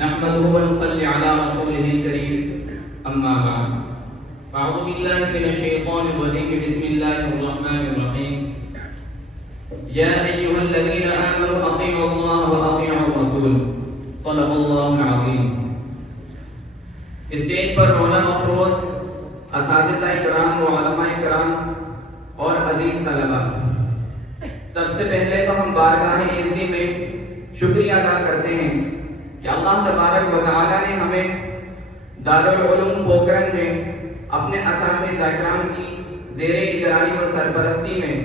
نحمده ونصلي على رسوله الكريم أما بعد أعوذ بالله من الشيطان الرجيم بسم الله الرحمن الرحيم يا أيها الذين آمنوا أطيعوا الله وأطيعوا الرسول صدق الله العظيم. اسٹیج پر رونق افروز اساتذہ کرام و علماء کرام اور عزیز طلباء، سب سے پہلے تو ہم بارگاہ عزتی میں شکریہ ادا کرتے ہیں کہ اللہ تبارک و تعالی نے ہمیں دارالعلوم پوکرن میں اپنے اساتذہ کرام کی زیر نگرانی و سرپرستی میں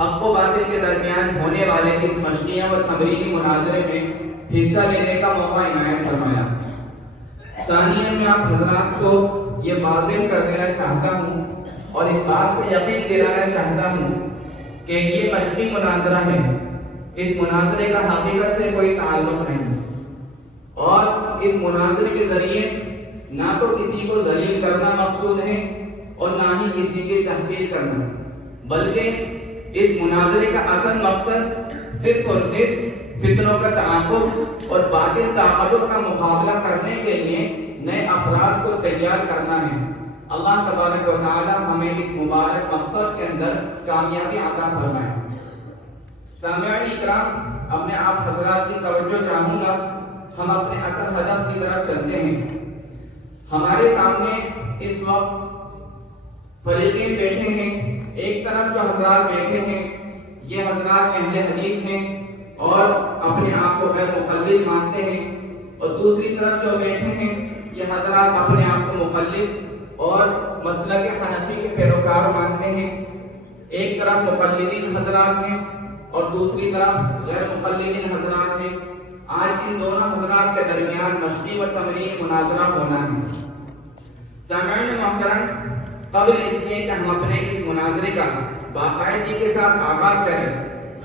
حق و باطل کے درمیان ہونے والے اس مشقیہ و تمرینی مناظرے میں حصہ لینے کا موقع عنایت فرمایا. ثانیہ میں آپ حضرات کو یہ واضح کر دینا چاہتا ہوں اور اس بات کو یقین دلانا چاہتا ہوں کہ یہ مشقی مناظرہ ہے. اس مناظرے کا حقیقت سے کوئی تعلق نہیں اور اس مناظرے کے ذریعے نہ تو کسی کو ذلیل کرنا مقصود ہے اور نہ ہی کسی کی تحقیر کرنا، بلکہ اس مناظرے کا اصل مقصد صرف اور صرف فتنوں کا تعاقب اور باطل طاقتوں کا مقابلہ کرنے کے لیے نئے افراد کو تیار کرنا ہے. اللہ تبارک و تعالی ہمیں اس مبارک مقصد کے اندر کامیابی عطا فرمائے. سامعین اکرام، اب میں آپ حضرات کی توجہ چاہوں گا. ہم اپنے اصل ہدف کی طرف چلتے ہیں. ہمارے سامنے اس وقت فریقین بیٹھے ہیں. ایک طرف جو حضرات بیٹھے ہیں یہ حضرات اہل حدیث ہیں اور اپنے آپ کو غیر مقلد مانتے ہیں، اور دوسری طرف جو بیٹھے ہیں یہ حضرات اپنے آپ کو مقلد اور مسلک حنفی کے پیروکار مانتے ہیں. ایک طرف مقلدین حضرات ہیں اور دوسری طرف غیر مقلدین حضرات ہیں. آج ان دونوں حضرات کے درمیان مشقی و تمرین مناظرہ ہونا ہے. سامعین محترم، قبل اس کے کہ ہم اپنے اس مناظرے کا باقاعدگی کے ساتھ آغاز کریں،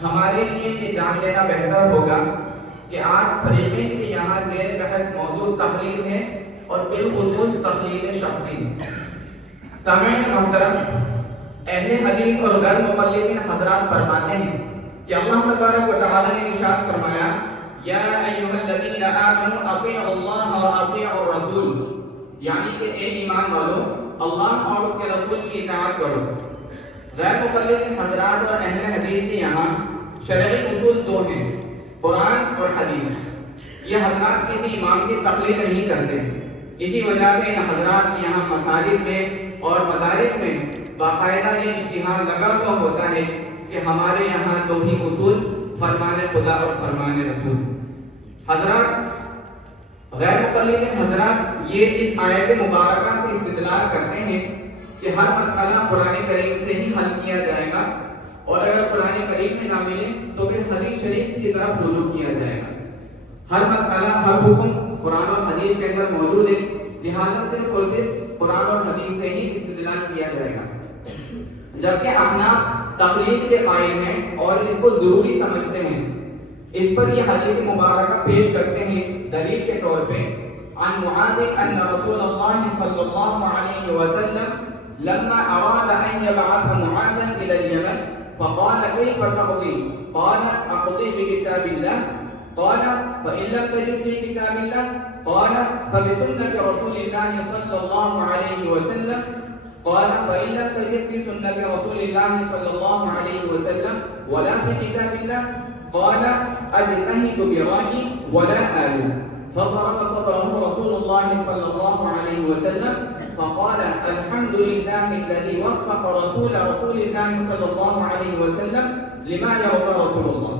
ہمارے لیے یہ جان لینا بہتر ہوگا کہ آج فریقین کے یہاں زیر بحث موضوع تقلید ہے اور بالخصوص تقلید شخصی. سامعین محترم، اہل حدیث اور غیر مقلدین حضرات فرماتے ہیں کہ اللہ تبارک و تعالی نے ارشاد فرمایا یا ایھا الذین آمنوا اطیعوا اللہ واطیعوا الرسول، یعنی کہ اے ایمان والو اللہ اور اس کے رسول کی اطاعت کرو. غیر مقلدین حضرات اور اہل حدیث کے یہاں شرعی اصول دو ہیں، قرآن اور حدیث. یہ حضرات کسی امام کی تقلید نہیں کرتے. اسی وجہ سے ان حضرات کے یہاں مساجد میں اور مدارس میں باقاعدہ یہ اشتہار لگا ہوا ہوتا ہے کہ ہمارے یہاں دو ہی اصول، فرمان خدا اور فرمان رسول. حضرات غیر مقلدین حضرات یہ اس آیت مبارکہ سے استدلال کرتے ہیں کہ ہر مسئلہ قرآن کریم سے ہی حل کیا جائے گا، اور اگر قرآن کریم میں نہ ملے تو پھر حدیث شریف کی طرف رجوع کیا جائے گا. ہر مسئلہ، ہر حکم قرآن اور حدیث کے اندر موجود ہے، لہذا صرف اور صرف قرآن اور حدیث سے ہی استدلال کیا جائے گا. جبکہ احناف تقلید کے قائل ہیں اور اس کو ضروری سمجھتے ہیں. اس پر یہ حدیث مبارکہ پیش کرتے ہیں دلیل کے طور پہ. عن معاذ ان رسول اللہ صلی اللہ علیہ وسلم لما اراد ان يبعث معاذا الى اليمن فقال كيف تقضي؟ قال اقضي بكتاب الله. قال فان لم تجد في كتاب الله؟ قال فبسنة رسول الله صلى الله عليه وسلم. قال فإن لم تجد في سنة رسول الله صلى الله عليه وسلم ولا في كتاب الله؟ قال أجتهد برأيي ولا آلو. فضرب صدره رسول الله صلى الله عليه وسلم فقال الحمد لله الذي وفق رسول الله صلى الله عليه وسلم لما يرضى رسول الله.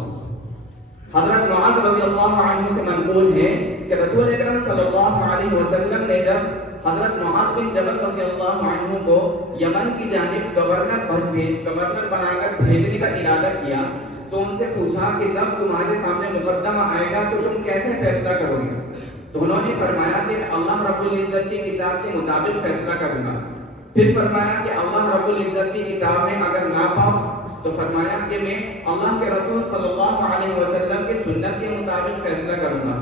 حضرت معاذ رضی اللہ عنہ سے منقول ہے کہ رسول اکرم صلی اللہ علیہ وسلم نے جب حضرت معاذ بن جبل رضی اللہ عنہ کو یمن کی جانب گورنر بنا کر بھیجنے کا ارادہ کیا تو ان سے پوچھا کہ جب تمہارے سامنے مقدمہ آئے گا تو تم کیسے فیصلہ کرو گے؟ تو انہوں نے فرمایا کہ میں اللہ رب العزت کی کتاب کے مطابق فیصلہ کروں گا. پھر فرمایا کہ اللہ رب العزت کی کتاب میں اگر نہ پاؤ تو فرمایا کہ میں اللہ کے رسول صلی اللہ علیہ وسلم کی سنت کے مطابق فیصلہ کروں گا.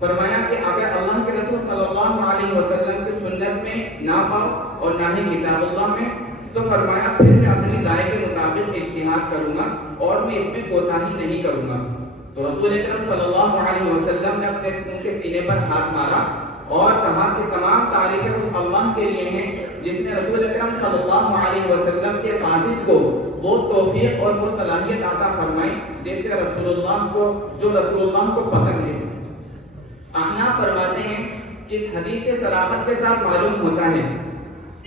فرمایا کہ اگر اللہ کے رسول صلی اللہ علیہ وسلم کی سنت میں نہ پاؤ اور نہ ہی کتاب اللہ میں تو فرمایا پھر میں اپنی رائے کے مطابق اجتہاد کروں گا اور میں اس میں کوتاہی نہیں کروں گا. تو تو رسول اکرم صلی اللہ علیہ وسلم نے اپنے ان کے سینے پر ہاتھ مارا اور کہا کہ تمام تعریفیں اس اللہ کے لیے ہیں جس نے رسول اکرم صلی اللہ علیہ وسلم کے قاصد کو وہ توفیق اور وہ صلاحیت عطا فرمائی جس سے رسول اللہ کو پسند ہے۔ احناف فرماتے ہیں کہ اس حدیث سے صراحت کے ساتھ معلوم ہوتا ہے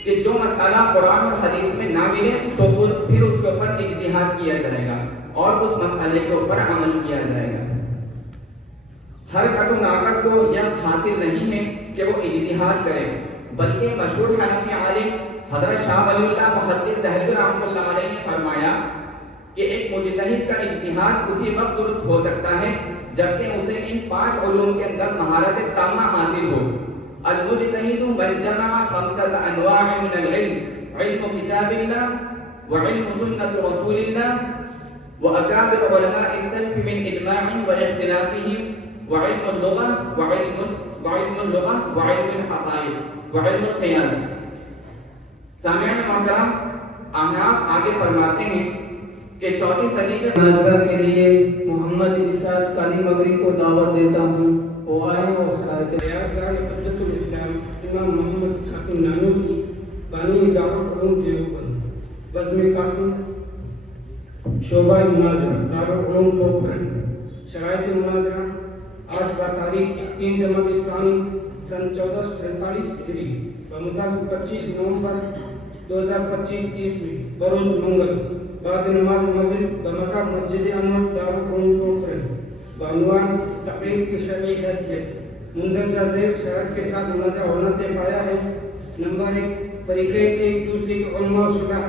کہ جو مسئلہ قرآن اور حدیث میں نہ ملے تو پھر اس کے اوپر اجتہاد کیا جائے گا اور اس مسئلے کے اوپر عمل کیا جائے گا۔ ہر کس و ناقص کو یہ حاصل نہیں ہے کہ وہ اجتہاد کرے، بلکہ مشہور حنفی عالم حضرت شاہ ولی اللہ محدث دہلوی رحمۃ اللہ علیہ نے فرمایا کہ ایک مجتہد کا اجتہاد اسی وقت درست ہو سکتا ہے جبکہ اسے ان 5 علوم کے اندر مہارت تامہ حاصل ہو۔ المجتہد من جمع 5 انواع من العلم، علم کتاب اللہ وعلم سنت رسول اللہ واکابر علماء السلف من اجماع واختلافهم وعلم اللغة وعلم الحقائق وعلم القياس۔ سامعین محترم، احناف آگے فرماتے ہیں کہ 4 صدی سے مناظرہ کے لیے محمد ارشاد قاری مغربی کو دعوت دیتا ہوں، وہ آئے اور شرائط بیانگار حجت الاسلام امام محمد قاسم نانوتوی بانی دارالعلوم دیوبند، بزم قاسم شعبہ مناظرہ دارالعلوم کوکرن۔ شرائط مناظرہ آج بتاریخ 3 جمادی الثانی سن 1443 ہجری بمطابق 25 نومبر 2025 عیسوی بروز منگل بعد نماز مغرب بمقام مسجد انور دارالعلوم کوکرن بعنوان تقریر کی شرعی حیثیت مندرجہ ذیل شرائط کے ساتھ مناظرہ ہونا طے پایا ہے۔ نمبر 1، فریقین کے ایک دوسرے کے علماء اور شرح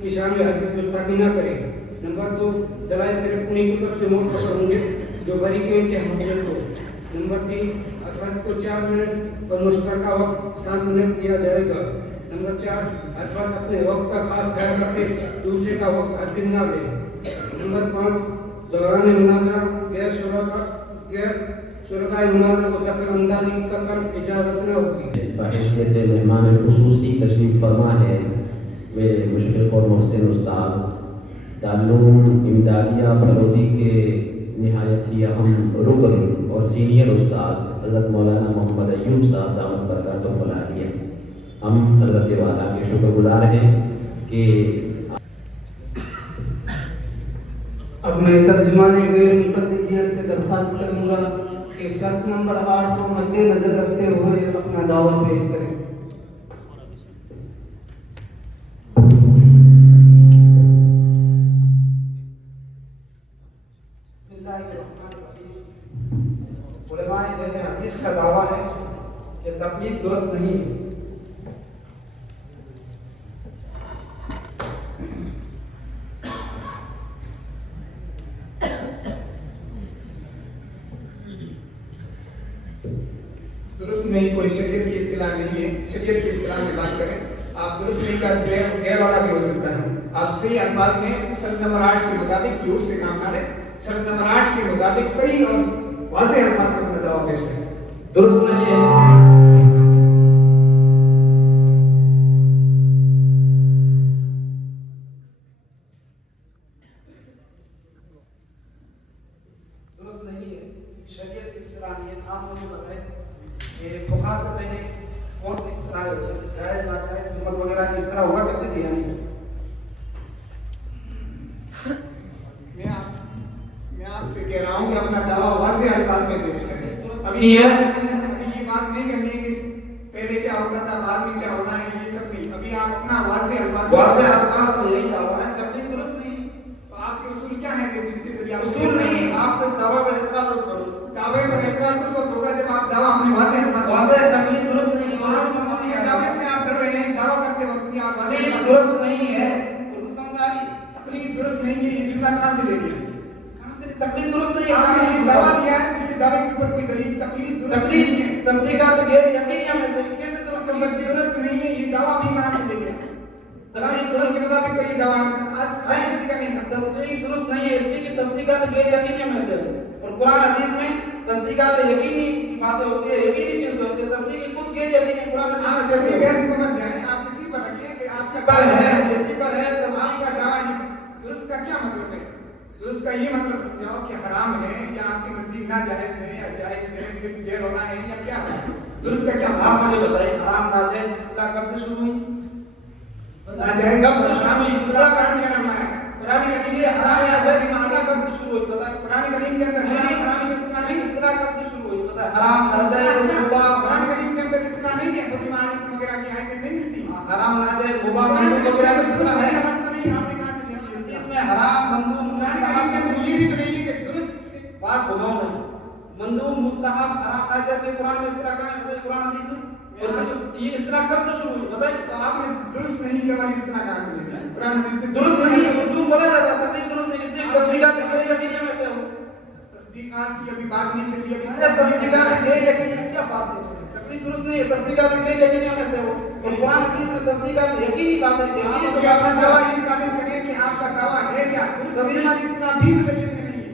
کی شان میں ہرگز گستاخی نہ کریں۔ نمبر 2، دلائل صرف انہی کی طرف سے معتبر ہوں گے جو فریقین کے حجت ہو۔ نمبر 3، افراد کو 4 منٹ اور مشترکہ وقت 7 منٹ دیا جائے گا۔ نمبر 4، افراد اپنے وقت کا خاص خیال رکھے، دوسرے کا وقت ہرگز نہ لے۔ نمبر 5، دوران مناظرہ غیر شرکاء مناظرہ کو دخل اندازی کا کم اجازت نہ ہوگی۔ بحیثیت مہمان خصوصی تشریف فرما ہے میرے مشفق اور محسن استاذ دارالعلوم امدادیہ پھلوتی کے نہایت ہی اہم رکن اور سینئر استاذ حضرت مولانا محمد ایوب صاحب دامت برکاتہ العالیہ۔ ہم حضرت والا کے شکر گزار ہیں کہ اب میں ترجمان غیر متعددیت سے درخواست کروں گا کہ شرط نمبر 8 کو مد نظر رکھتے ہوئے اپنا دعویٰ پیش کریں۔ علماء علم حدیث کا دعویٰ ہے کہ تقلید درست نہیں ہے۔ درست نہیں، کوئی شریعت کی اصطلاح نہیں ہے، شریعت کی اصطلاح میں بات کریں آپ درست نہیں کا غیر والا بھی ہو سکتا ہے۔ آپ صحیح الفاظ میں شرط نمبر 8 کے مطابق جھوٹ سے کام نہ لیں، شرط نمبر 8 کے مطابق صحیح اور واضح الفاظ میں اپنا دعویٰ پیش کریں۔ درست نہیں ہے، درست نہیں ہے، شریعت کی اصطلاح نہیں ہے۔ آپ مجھے بتائیں کہ فقہا سے پہلے کون سی اصطلاح ہوتی ہے؟ جائز ناجائز جمل وغیرہ کی اصطلاح ہوا کرتی تھی یا نہیں؟ میں آپ سے کہہ رہا ہوں کہ اپنا دعویٰ واضح الفاظ میں پیش کریں۔ ابھی یہ بات نہیں کرنی ہے کہ پہلے کیا ہوتا تھا بعد میں کیا ہونا ہے، یہ سب نہیں۔ ابھی آپ اپنا واضح الفاظ میں یہی دعویٰ ہے، تقلید درست نہیں۔ تو آپ کے اصول کیا ہیں کہ جس کے ذریعے اصول نہیں، آپ اس دعویٰ پر اعتراض کرو۔ دعوے پر اعتراض اس وقت ہوگا جب آپ دعویٰ اپنے واضح تقلید درست نہیں، دعوے سے آپ ڈر رہے ہیں، دعویٰ کرتے وقت بھی آپ واضح درست نہیں ہے، اردو سمجھاری تقلید درست نہیں ہے، یہ جملہ کہاں سے لے لیا؟ تقلید درست نہیں آپ نے یہ ہے، دعویٰ دیا ہے، اس کے دعوے کے اوپر کوئی دلیل تقلید درست نہیں ہے، تصدیقات غیر یقینیہ میں سے کیسے درست کر سکتے ہیں؟ درست نہیں ہے، یہ دعویٰ بھی کہاں سے لے لیا؟ قرآن سنت کے مطابق تو یہ دعویٰ آج کسی کا نہیں تھا۔ تصدیق درست نہیں ہے اس لیے کہ تصدیقات غیر یقینیہ میں سے اور قرآن حدیث میں تصدیقات یقینی کی باتیں ہوتی ہے، یقینی چیز ہوتی ہے، تصدیق خود غیر یقینی قرآن حدیث آپ میں جیسے کیسے بحث کو مت جائیں، آپ اسی پر رکھیں کہ آپ کا پر ہے، اسی پر ہے آپ کا دعویٰ درست کا کیا مطلب ہے؟ درست کا یہ مطلب سمجھاؤ کہ حرام ہے یا آپ کے نزدیک ناجائز ہے یا جائز ہے، غیر ہونا ہے یا کیا ہے؟ درست کا کیا آپ مجھے بتائیے حرام ناجائز اصطلاح کب سے شروع ہوئی؟ ناجائز کب سے شروع ہوئی اصطلاح کا کیا نام ہے؟ قرآن کریم یہ حرام یا ناجائز اصطلاح کب سے شروع ہوئی بتائیے؟ قرآن کریم کے اندر حرام کی اصطلاح نہیں، اصطلاح کب سے شروع ہوئی بتائیے؟ حرام ناجائز مباح قرآن کریم کے اندر اصطلاح نہیں ہے، خود معانی وغیرہ کی آیتیں نہیں ملتی۔ حرام ناجائز مباح مندوب وغیرہ کی اصطلاح ہے؟ آپ نے کہاں سے لکھی؟ اس میں حرام مندوب قرآن کریم کے اندر یہ بھی تو نہیں ہے کہ درست بات بولو نہیں مندوب مستحب حرام ناجائز میں قرآن میں اس طرح کہا ہے بتائیے قرآن حدیث میں اور یہ اصطلاح کب سے شروع ہوئی بتائیے؟ تو آپ نے درست نہیں کے والی اصطلاح کہاں سے لکھی؟ قرآن حدیث میں درست نہیں ہے اردو بولا جاتا ہے تبھی درست نہیں اس لیے تصدیقات غیر یقینیہ میں سے ہو تصدیقات کی ابھی بات نہیں چلی ابھی تصدیقات غیر یقینیہ کیا بات نہیں چلی تقلید درست نہیں ہے تصدیقات غیر یقینیہ میں سے ہو اور قرآن حدیث میں تصدیقات یقینی بات ہے یقینی تو آپ بات اپنا دعویٰ یہ ثابت کریں کہ آپ کا دعویٰ ہے کیا درست نہیں والی اصطلاح بھی تو شریعت میں نہیں ہے۔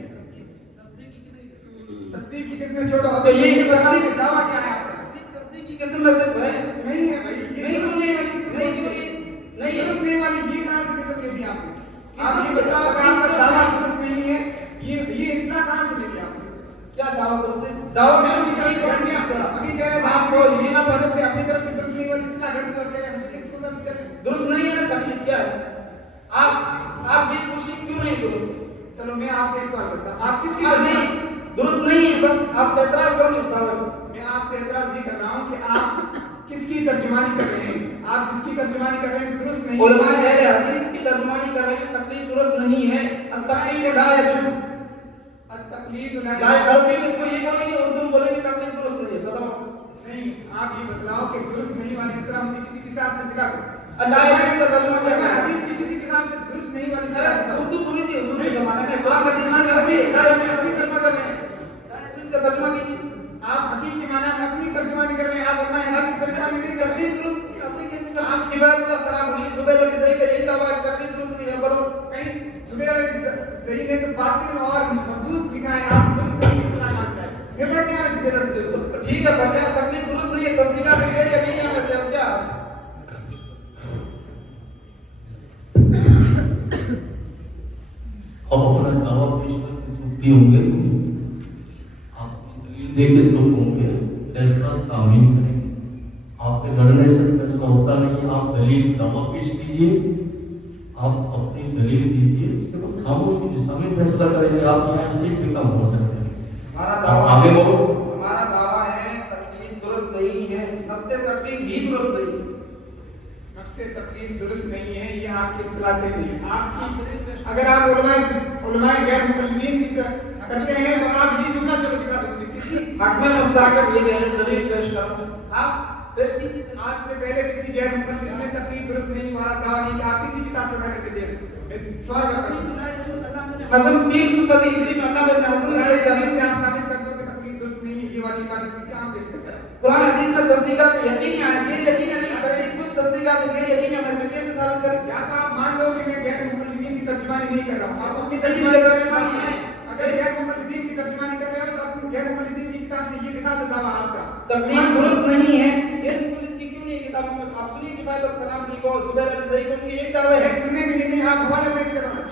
تصدیق کی قسمیں چھوڑو تو یہ بتاؤ کہ دعویٰ کیا ہے آپ کا؟ تصدیق کی قسم میں سے ہے نہیں ہے بھائی یہ درست نہیں والی قسم نہیں درست نہیں والی یہ کہاں سے قسم لے لی آپ نے؟ آپ یہ بتاؤ کہ آپ کا دعویٰ درست نہیں ہے یہ اصطلاح کہاں سے لے لی آپ نے؟ کیا دعویٰ درست ہے دعویٰ میں ابھی کہہ رہے ہیں آپ کو یہ نہ پسند ہے اپنی طرف سے درست نہیں والی اصطلاح گھڑ دی اور کہہ رہے ہیں شریعت کو تو چل درست نہیں ہے نا تکلیف کیا ہے آپ یہ پوچھیں کیوں نہیں درست؟ چلو میں آپ سے ایک سوال کرتا ہوں آپ کس کی نہیں درست نہیں ہے بس آپ اعتراض کرو اس دعوے میں میں آپ سے اعتراض یہ کر رہا ہوں کہ آپ کس کی ترجمانی کر رہے ہیں آپ جس کی ترجمانی کر رہے ہیں درست نہیں علماء اہل حدیث کی ترجمانی کر رہے ہیں تقلید درست نہیں ہے التقلید لا يجوز التقلید لا عربی میں اس کو یہ بولیں گے اردو میں بولیں گے تقلید درست نہیں ہے بتاؤ نہیں آپ یہ بتلاؤ کہ درست نہیں والی اس طرح مجھے کسی کتاب سے ذکر کرو اللہ کا ترجمہ کیا ہے حدیث کی کسی کتاب سے درست نہیں والی اس طرح اردو تھوڑی تھی اردو کے زمانے میں قرآن کا ترجمہ کر رہے ہیں لا يجوز کا ترجمہ کر رہے ہیں لا يجوز کا ترجمہ کیجیے آپ حقیقی معنی میں اپنی ترجمانی کر رہے ہیں آپ اپنا حدیث کی ترجمانی نہیں کر رہے تقلید درست نہیں اپنے کیسے کر آپ عبادت اللہ سلام علیہ زبیر علی صحیح کا یہی دعویٰ تقلید درست نہیں ہے بولو کہیں زبیر صحیح نے تو باطل اور مردود لکھا ہے آپ درست نہیں اس طرح کہاں سے آئے یہ بڑھ گیا اس طرح سے ٹھیک ہے پڑھ لیا تقلید درست نہیں ہے تصدیقات غیر یقینیہ میں سے اب کیا اب اپنا دعویٰ پیش کر کے چھپتی ہوں گے آپ کی دلیل دے کے چپ ہوں گے فیصلہ سامعین کریں گے آپ کے لڑنے سے فیصلہ ہوتا نہیں آپ دلیل دعویٰ پیش کیجیے آپ اپنی دلیل دیجیے اس کے بعد خاموش کیجیے سامعین فیصلہ کریں گے آپ یہاں اسٹیج پہ کام ہو سکتے ہیں ہمارا آپ دعویٰ آگے بولو ہمارا دعویٰ ہے تقلید درست نہیں ہے نفس تقلید بھی درست نہیں ہے نفس تقلید درست نہیں ہے یہ آپ کی اصطلاح سے نہیں ہے آپ کی اگر آپ علماء غیر مقلدین کی کرتے ہیں تو آپ یہ جملہ چلو دکھا دو مجھے کسی حق میں مستحق یہ دلیل پیش کروں آپ پیش کیجیے آج سے پہلے کسی غیر مقلد نے تقلید درست نہیں ہمارا دعویٰ نہیں کہ آپ کسی کتاب سے اٹھا کر کے دیں سوال کرتا ہوں حضرت 300 صدی ہجری میں اللہ بن حسن علیہ حدیث سے آپ ثابت کر دو کہ تقلید درست نہیں ہے یہ والی عبادت کہاں پیش کرتا ہے قرآن حدیث میں تصدیقات یقینی ہیں غیر یقینی نہیں تقلید خود تصدیقات غیر یقینی میں سے کیسے ثابت کریں یا تو آپ مان لو کہ میں غیر مقلدین کی ترجمانی نہیں کر رہا ہوں آپ اپنی ترجمانی ہے اگر غیر مقلدین کی ترجمانی کر رہے ہو تو اپنی غیر مقلدین کی کتاب سے یہ دکھا دو دعویٰ آپ کا تقلید درست نہیں ہے غیر مقلد کی کیوں نہیں ہے کتابوں میں آپ سنیے کہ بات السلام علیکم زبیر علی صحیح کو یہ دعوے ہے سننے کے لیے نہیں آپ حوالے پیش کرو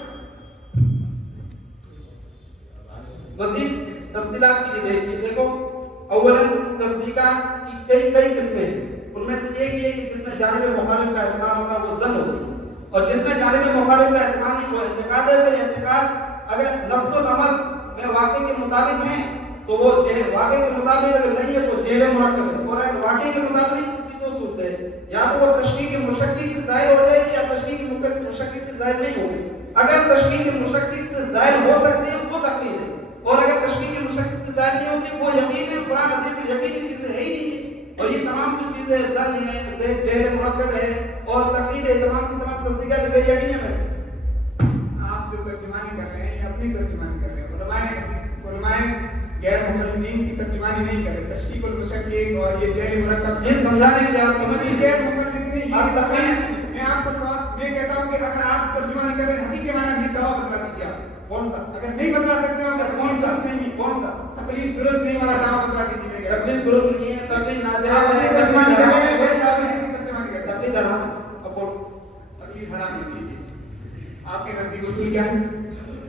مزید تفصیلات کے لیے دیکھیے دیکھو اولا تصدیقات کی کئی قسمیں ہیں ان میں سے ایک یہ کہ جس میں جانب مخالف کا اعتماد ہوتا ہے وہ ظن ہوتی ہے اور جس میں جانب مخالف کا اعتماد نہیں وہ اعتقاد ہے پھر اعتقاد اگر لفظ و نمل میں واقع کے مطابق ہیں تو وہ واقع کے مطابق اگر نہیں ہے تو جہل مرکب ہے اور اگر واقع کے مطابق نہیں اس کی دو صورتیں ہیں یا تو وہ تشریح مشکی سے ظاہر ہو جائے گی یا تشریح مشکی سے ظاہر نہیں ہوگی اگر تشریح مشکی سے ظاہر ہو سکتے ہیں وہ تقلید ہے اور اگر تشریح مشکی سے ظاہر نہیں ہوتی وہ یقین ہے قرآن حدیث میں یقینی چیزیں ہے ہی نہیں ہے اور یہ تمام جو چیزیں ظن ہے جہل مرکب ہے اور تقلید ہے تمام کی تمام تصدیقات غیر یقینی میں سے آپ جو ترجمانی کر رہے ہیں یہ اپنی ترجمانی کر رہے ہیں علماء غیر مقلدین کی ترجمانی نہیں کر رہے تشکیک المشکک اور یہ جہل مرکب یہ سمجھانے کے لیے آپ سمجھیے غیر مقلد نے آپ سمجھ میں آپ کو سوال میں کہتا ہوں کہ اگر آپ ترجمانی کر رہے ہیں حقیقی معنی بھی دعویٰ بتلا دیجیے آپ کون سا اگر نہیں بدلا سکتے ہو تو تقلید درست نہیں ہے کون سا تقلید درست نہیں والا دعویٰ بتلا دیجیے میں تقلید درست نہیں ہے تقلید آپ اپنی ناجائز ترجمانی کر رہے ہیں ہے غیر مقلدین کی ترجمانی کر رہے ہیں تقلید حرام اب تقلید حرام ہے ٹھیک ہے آپ کے نزدیک اصول کیا ہے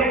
1,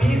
20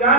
4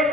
1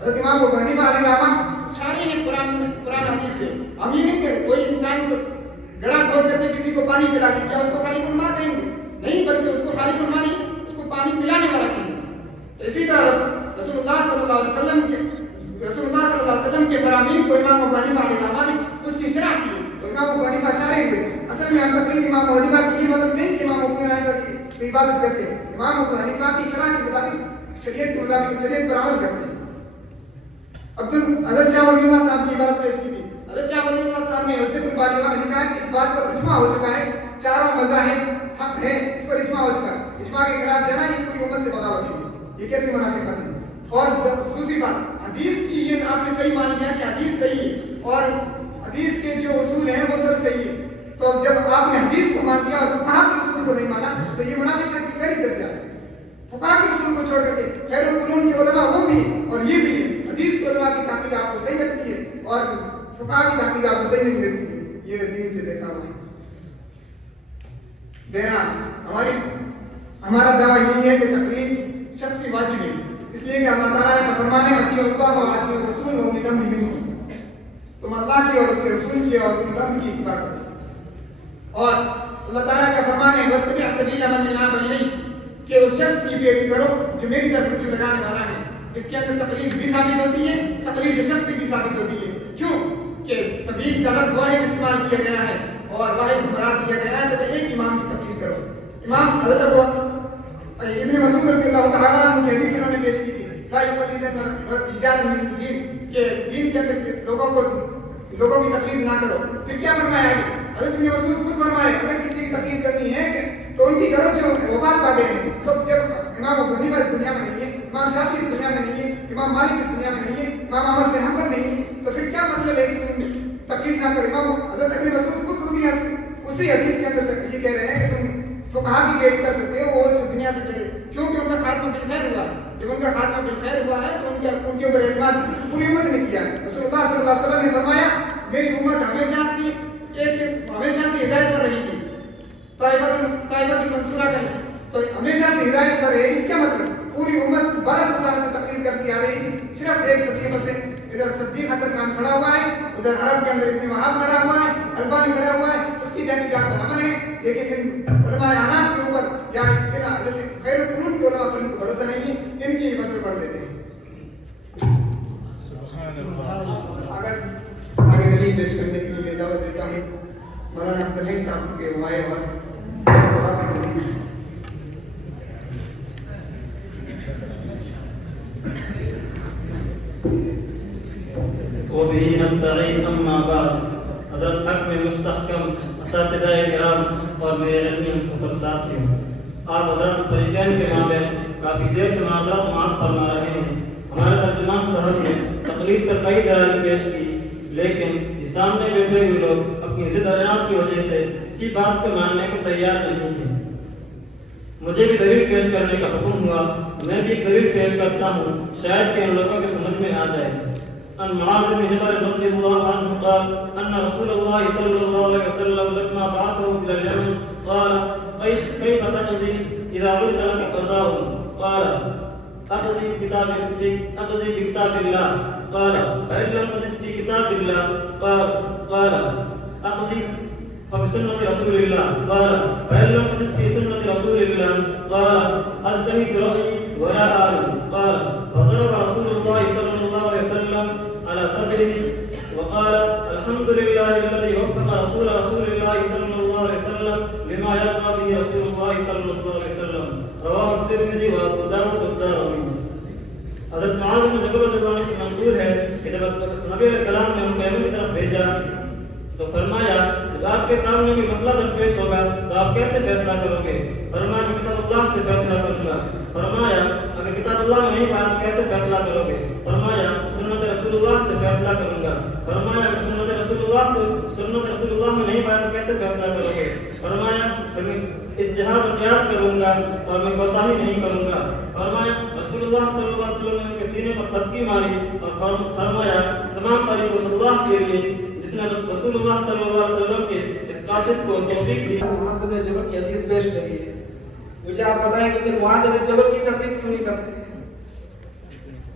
حضرت امام ابو حنیفہ علیہ الرحمہ شارح ہیں قرآن حدیث سے. ہم یہ نہیں کہ کوئی انسان کو گڑھا کھود کر کے کسی کو پانی پلا دے, کیا اس کو خالق الماء کہیں گے؟ نہیں, بلکہ اس کو خالق الماء نہیں, اس کو پانی پلانے والا کہیں گے. تو اسی طرح رسول اللہ صلی اللہ علیہ وسلم کے فرامین کو امام ابو حنیفہ علیہ الرحمہ نے اس کی شرح کی. تو امام ابو حنیفہ شارح ہوئے. اصل میں ہم تقلید امام ابو حنیفہ کی یہ مطلب نہیں کہ امام ابو حنیفہ کی عبادت کرتے ہیں. امام ابو حنیفہ کی شرح کے مطابق شریعت کے مطابق شریعت پر عمل کرتے ہیں. حضرت شاہ ولی اللہ صاحب کی عبارت پیش کی تھی. حضرت شاہ ولی اللہ صاحب نے حجت البالغہ میں لکھا ہے کہ اس بات پر اجماع ہو چکا ہے, چاروں مذاہب حق ہیں, اس پر اجماع ہو چکا ہے. اجماع کے خلاف جانا یہ پوری امت سے بغاوت ہے. یہ کیسی منافقت ہے؟ اور دوسری بات, حدیث کی یہ آپ نے صحیح مان لیا کہ حدیث صحیح ہے اور حدیث کے جو اصول ہیں وہ سب صحیح ہے. تو جب آپ نے حدیث کو مان لیا اور فقہ کے اصول کو نہیں مانا تو یہ منافقت کی پہلی درجہ ہے. فقہ کے اصول کو چھوڑ کر کے خیر القرون کے علماء وہ بھی اور یہ بھی ہے. حدیث کے علماء کی تحقیق آپ کو صحیح لگتی ہے اور فقہ کی تحقیق آپ کو صحیح نہیں لگتی. یہ دین سے دیکھا ہوا ہے. بہرحال ہمارا دعویٰ یہی ہے کہ تقلید شخصی واجب ہے, اس لیے کہ اللہ تعالیٰ نے فرمانے اطیعوا اللہ و اطیعوا الرسول واولی الامر منکم, تم اللہ کی اور اس کے رسول کی اور اولی الامر کی اتباع کرو. اور اللہ تعالیٰ کا فرمان ہے واتبع سبیل من اناب الی, کہ اس شخص کی پیروی کرو جو میری طرف رجوع لگانے والا ہے. اس کے اندر تقلید بھی ثابت ہوتی ہے, تقلید شخص بھی ثابت ہوتی ہے. کیوں کہ سبیل کا لفظ واحد استعمال کیا گیا ہے اور واحد مراد لیا گیا ہے, تو ایک امام کی تقلید کرو. امام حضرت ابن مسعود رضی اللہ تعالیٰ عنہ کی حدیث انہوں نے پیش کی تھی, لا یقلدن رجال من الدین, کہ دین کے اندر لوگوں کی تقلید نہ کرو. پھر کیا فرمایا ہے؟ حضرت ابن مسعود خود فرما رہے ہیں اگر کسی کی تقلید کرنی ہے کہ تو ان کی کرو جو وفات پا گئے ہیں. تو جب امام ابو حنیفہ اس دنیا میں نہیں ہے, امام شافعی اس دنیا میں نہیں ہے, امام مالک اس دنیا میں نہیں ہے, امام احمد بن حنبل نہیں ہے, تو پھر کیا مطلب ہے کہ تم تقلید نہ کرو؟ امام حضرت ابن مسعود خود اسی حدیث کے اندر یہ کہہ رہے ہیں کہ تم فقہا کی پیروی کر سکتے ہو, وہ جو دنیا سے چڑھے, کیونکہ ان کا خاتمہ بالخیر ہوا ہے. جب ان کا خاتمہ بالخیر ہوا ہے تو ان کے اوپر اعتماد پوری امت نے کیا. رسول اللہ صلی اللہ علیہ وسلم نے فرمایا میری امت ہمیشہ سے ہدایت پر رہے گی. طائفۃ المنصورہ کا تو ہمیشہ سے ہدایت پر رہے گی. کیا مطلب؟ پوری امت 1200 سال سے تقلید کرتی آ رہی تھی, صرف ایک صدی میں سے ادھر صدیق حسن خان کھڑا ہوا ہے, ادھر عرب کے اندر ابن وہاب کھڑا ہوا ہے, البانی کھڑا ہوا ہے, اس کی تحقیقات پر عمل ہے. لیکن ان علماء اعناف کے اوپر یا ان خیر القرون کے علماء پر ان کو بھروسہ نہیں ہے, ان کی فتوے پڑھ لیتے ہیں. اگر آگے دلیل پیش کرنے کے لیے دعوت دیتا ہوں مولانا عبدالحی صاحب کے وائے اور جواب کی دلیل. وبه نستعين أما بعد. حضرت حق میں مستحکم اساتذہ کرام اور میرے علمی ہم سفر ساتھیوں, آپ حضرات فریقین کے مابین کافی دیر سے محاضرہ سماعت فرما رہے ہیں. ہمارے ترجمان صاحب نے تقلید پر کئی دلائل پیش کی, لیکن یہ سامنے بیٹھے ہوئے لوگ اپنی ضد عناد کی وجہ سے کسی بات کو ماننے کو تیار نہیں ہیں. مجھے بھی دلیل پیش کرنے کا حکم ہوا, میں بھی ایک دلیل پیش کرتا ہوں, شاید کہ ان لوگوں کے سمجھ میں آ جائے. ان معاذ بن جبل رضی اللہ عنہ قال ان رسول الله صلى الله عليه وسلم لما بعثه الى اليمن قال كيف تقضي اذا عرض لك قضاء؟ قال اقضي بكتاب الله. قال فان لم تقض بكتاب الله قال اقضي فبسنة رسول الله. قال فإن لم تجد في سنة رسول الله قال أجتهد رأيي ولا أعلم. قال فضرب رسول الله صلى الله عليه وسلم على صدره وقال الحمد لله الذي وفق رسول الله صلى الله عليه وسلم لما يرضى به رسول الله صلى الله عليه وسلم. رواه الترمذي وأبو داود والدارمي. حضرت معاذ بن جبل رضی اللہ عنہ سے منقول ہے کہ جب نبی علیہ السلام نے ان کو یمن کی طرف بھیجا تو فرمایا جب آپ کے سامنے کوئی مسئلہ درپیش ہوگا تو آپ کیسے فیصلہ کرو گے؟ فرمایا میں کتاب اللہ سے فیصلہ کروں گا. فرمایا اگر کتاب اللہ میں نہیں پایا تو کیسے فیصلہ کرو گے؟ فرمایا سنت رسول اللہ سے فیصلہ کروں گا. فرمایا اگر سنت رسول اللہ میں نہیں پایا تو کیسے فیصلہ کرو گے؟ فرمایا پھر میں اجتہاد اور قیاس کروں گا اور میں کوتاہی نہیں کروں گا. فرمایا رسول اللہ صلی اللہ علیہ وسلم نے ان کے سینے پر تھپکی ماری اور فرمایا تمام تعریف رسول اللہ کے لیے جس نے رسول اللہ صلی اللہ علیہ وسلم کے اس قاصد کو توفیق دی. معاذ بن جبل کی حدیث پیش کری ہے, مجھے آپ بتائیں کہ پھر معاذ بن جبل کی تقلید کیوں نہیں کرتے؟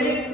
1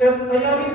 43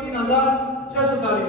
3640।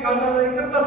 1171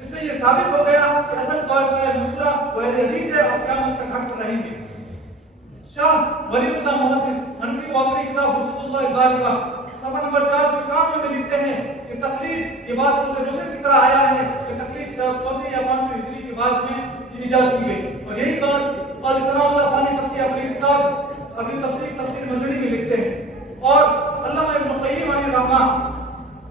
اس سے یہ ثابت ہو گیا کہ اصل طائفہ منصورہ وہ اہل حدیث ہے اور قیامت تک حق پر رہیں گے. شاہ ولی اللہ محدث حنفی وہ اپنی کتاب حجت اللہ البالغہ صفحہ نمبر 491 میں لکھتے ہیں کہ تقلید یہ بات روز روشن کی طرح آیا ہے کہ تقلید 4 یا 5 ہجری کے بعد میں ایجاد کی گئی. اور یہی بات قاضی ثناء اللہ خانی تقی اپنی کتاب اپنی تفسیر مظہری میں لکھتے ہیں. اور علامہ ابن قیم علیہ الرحمہ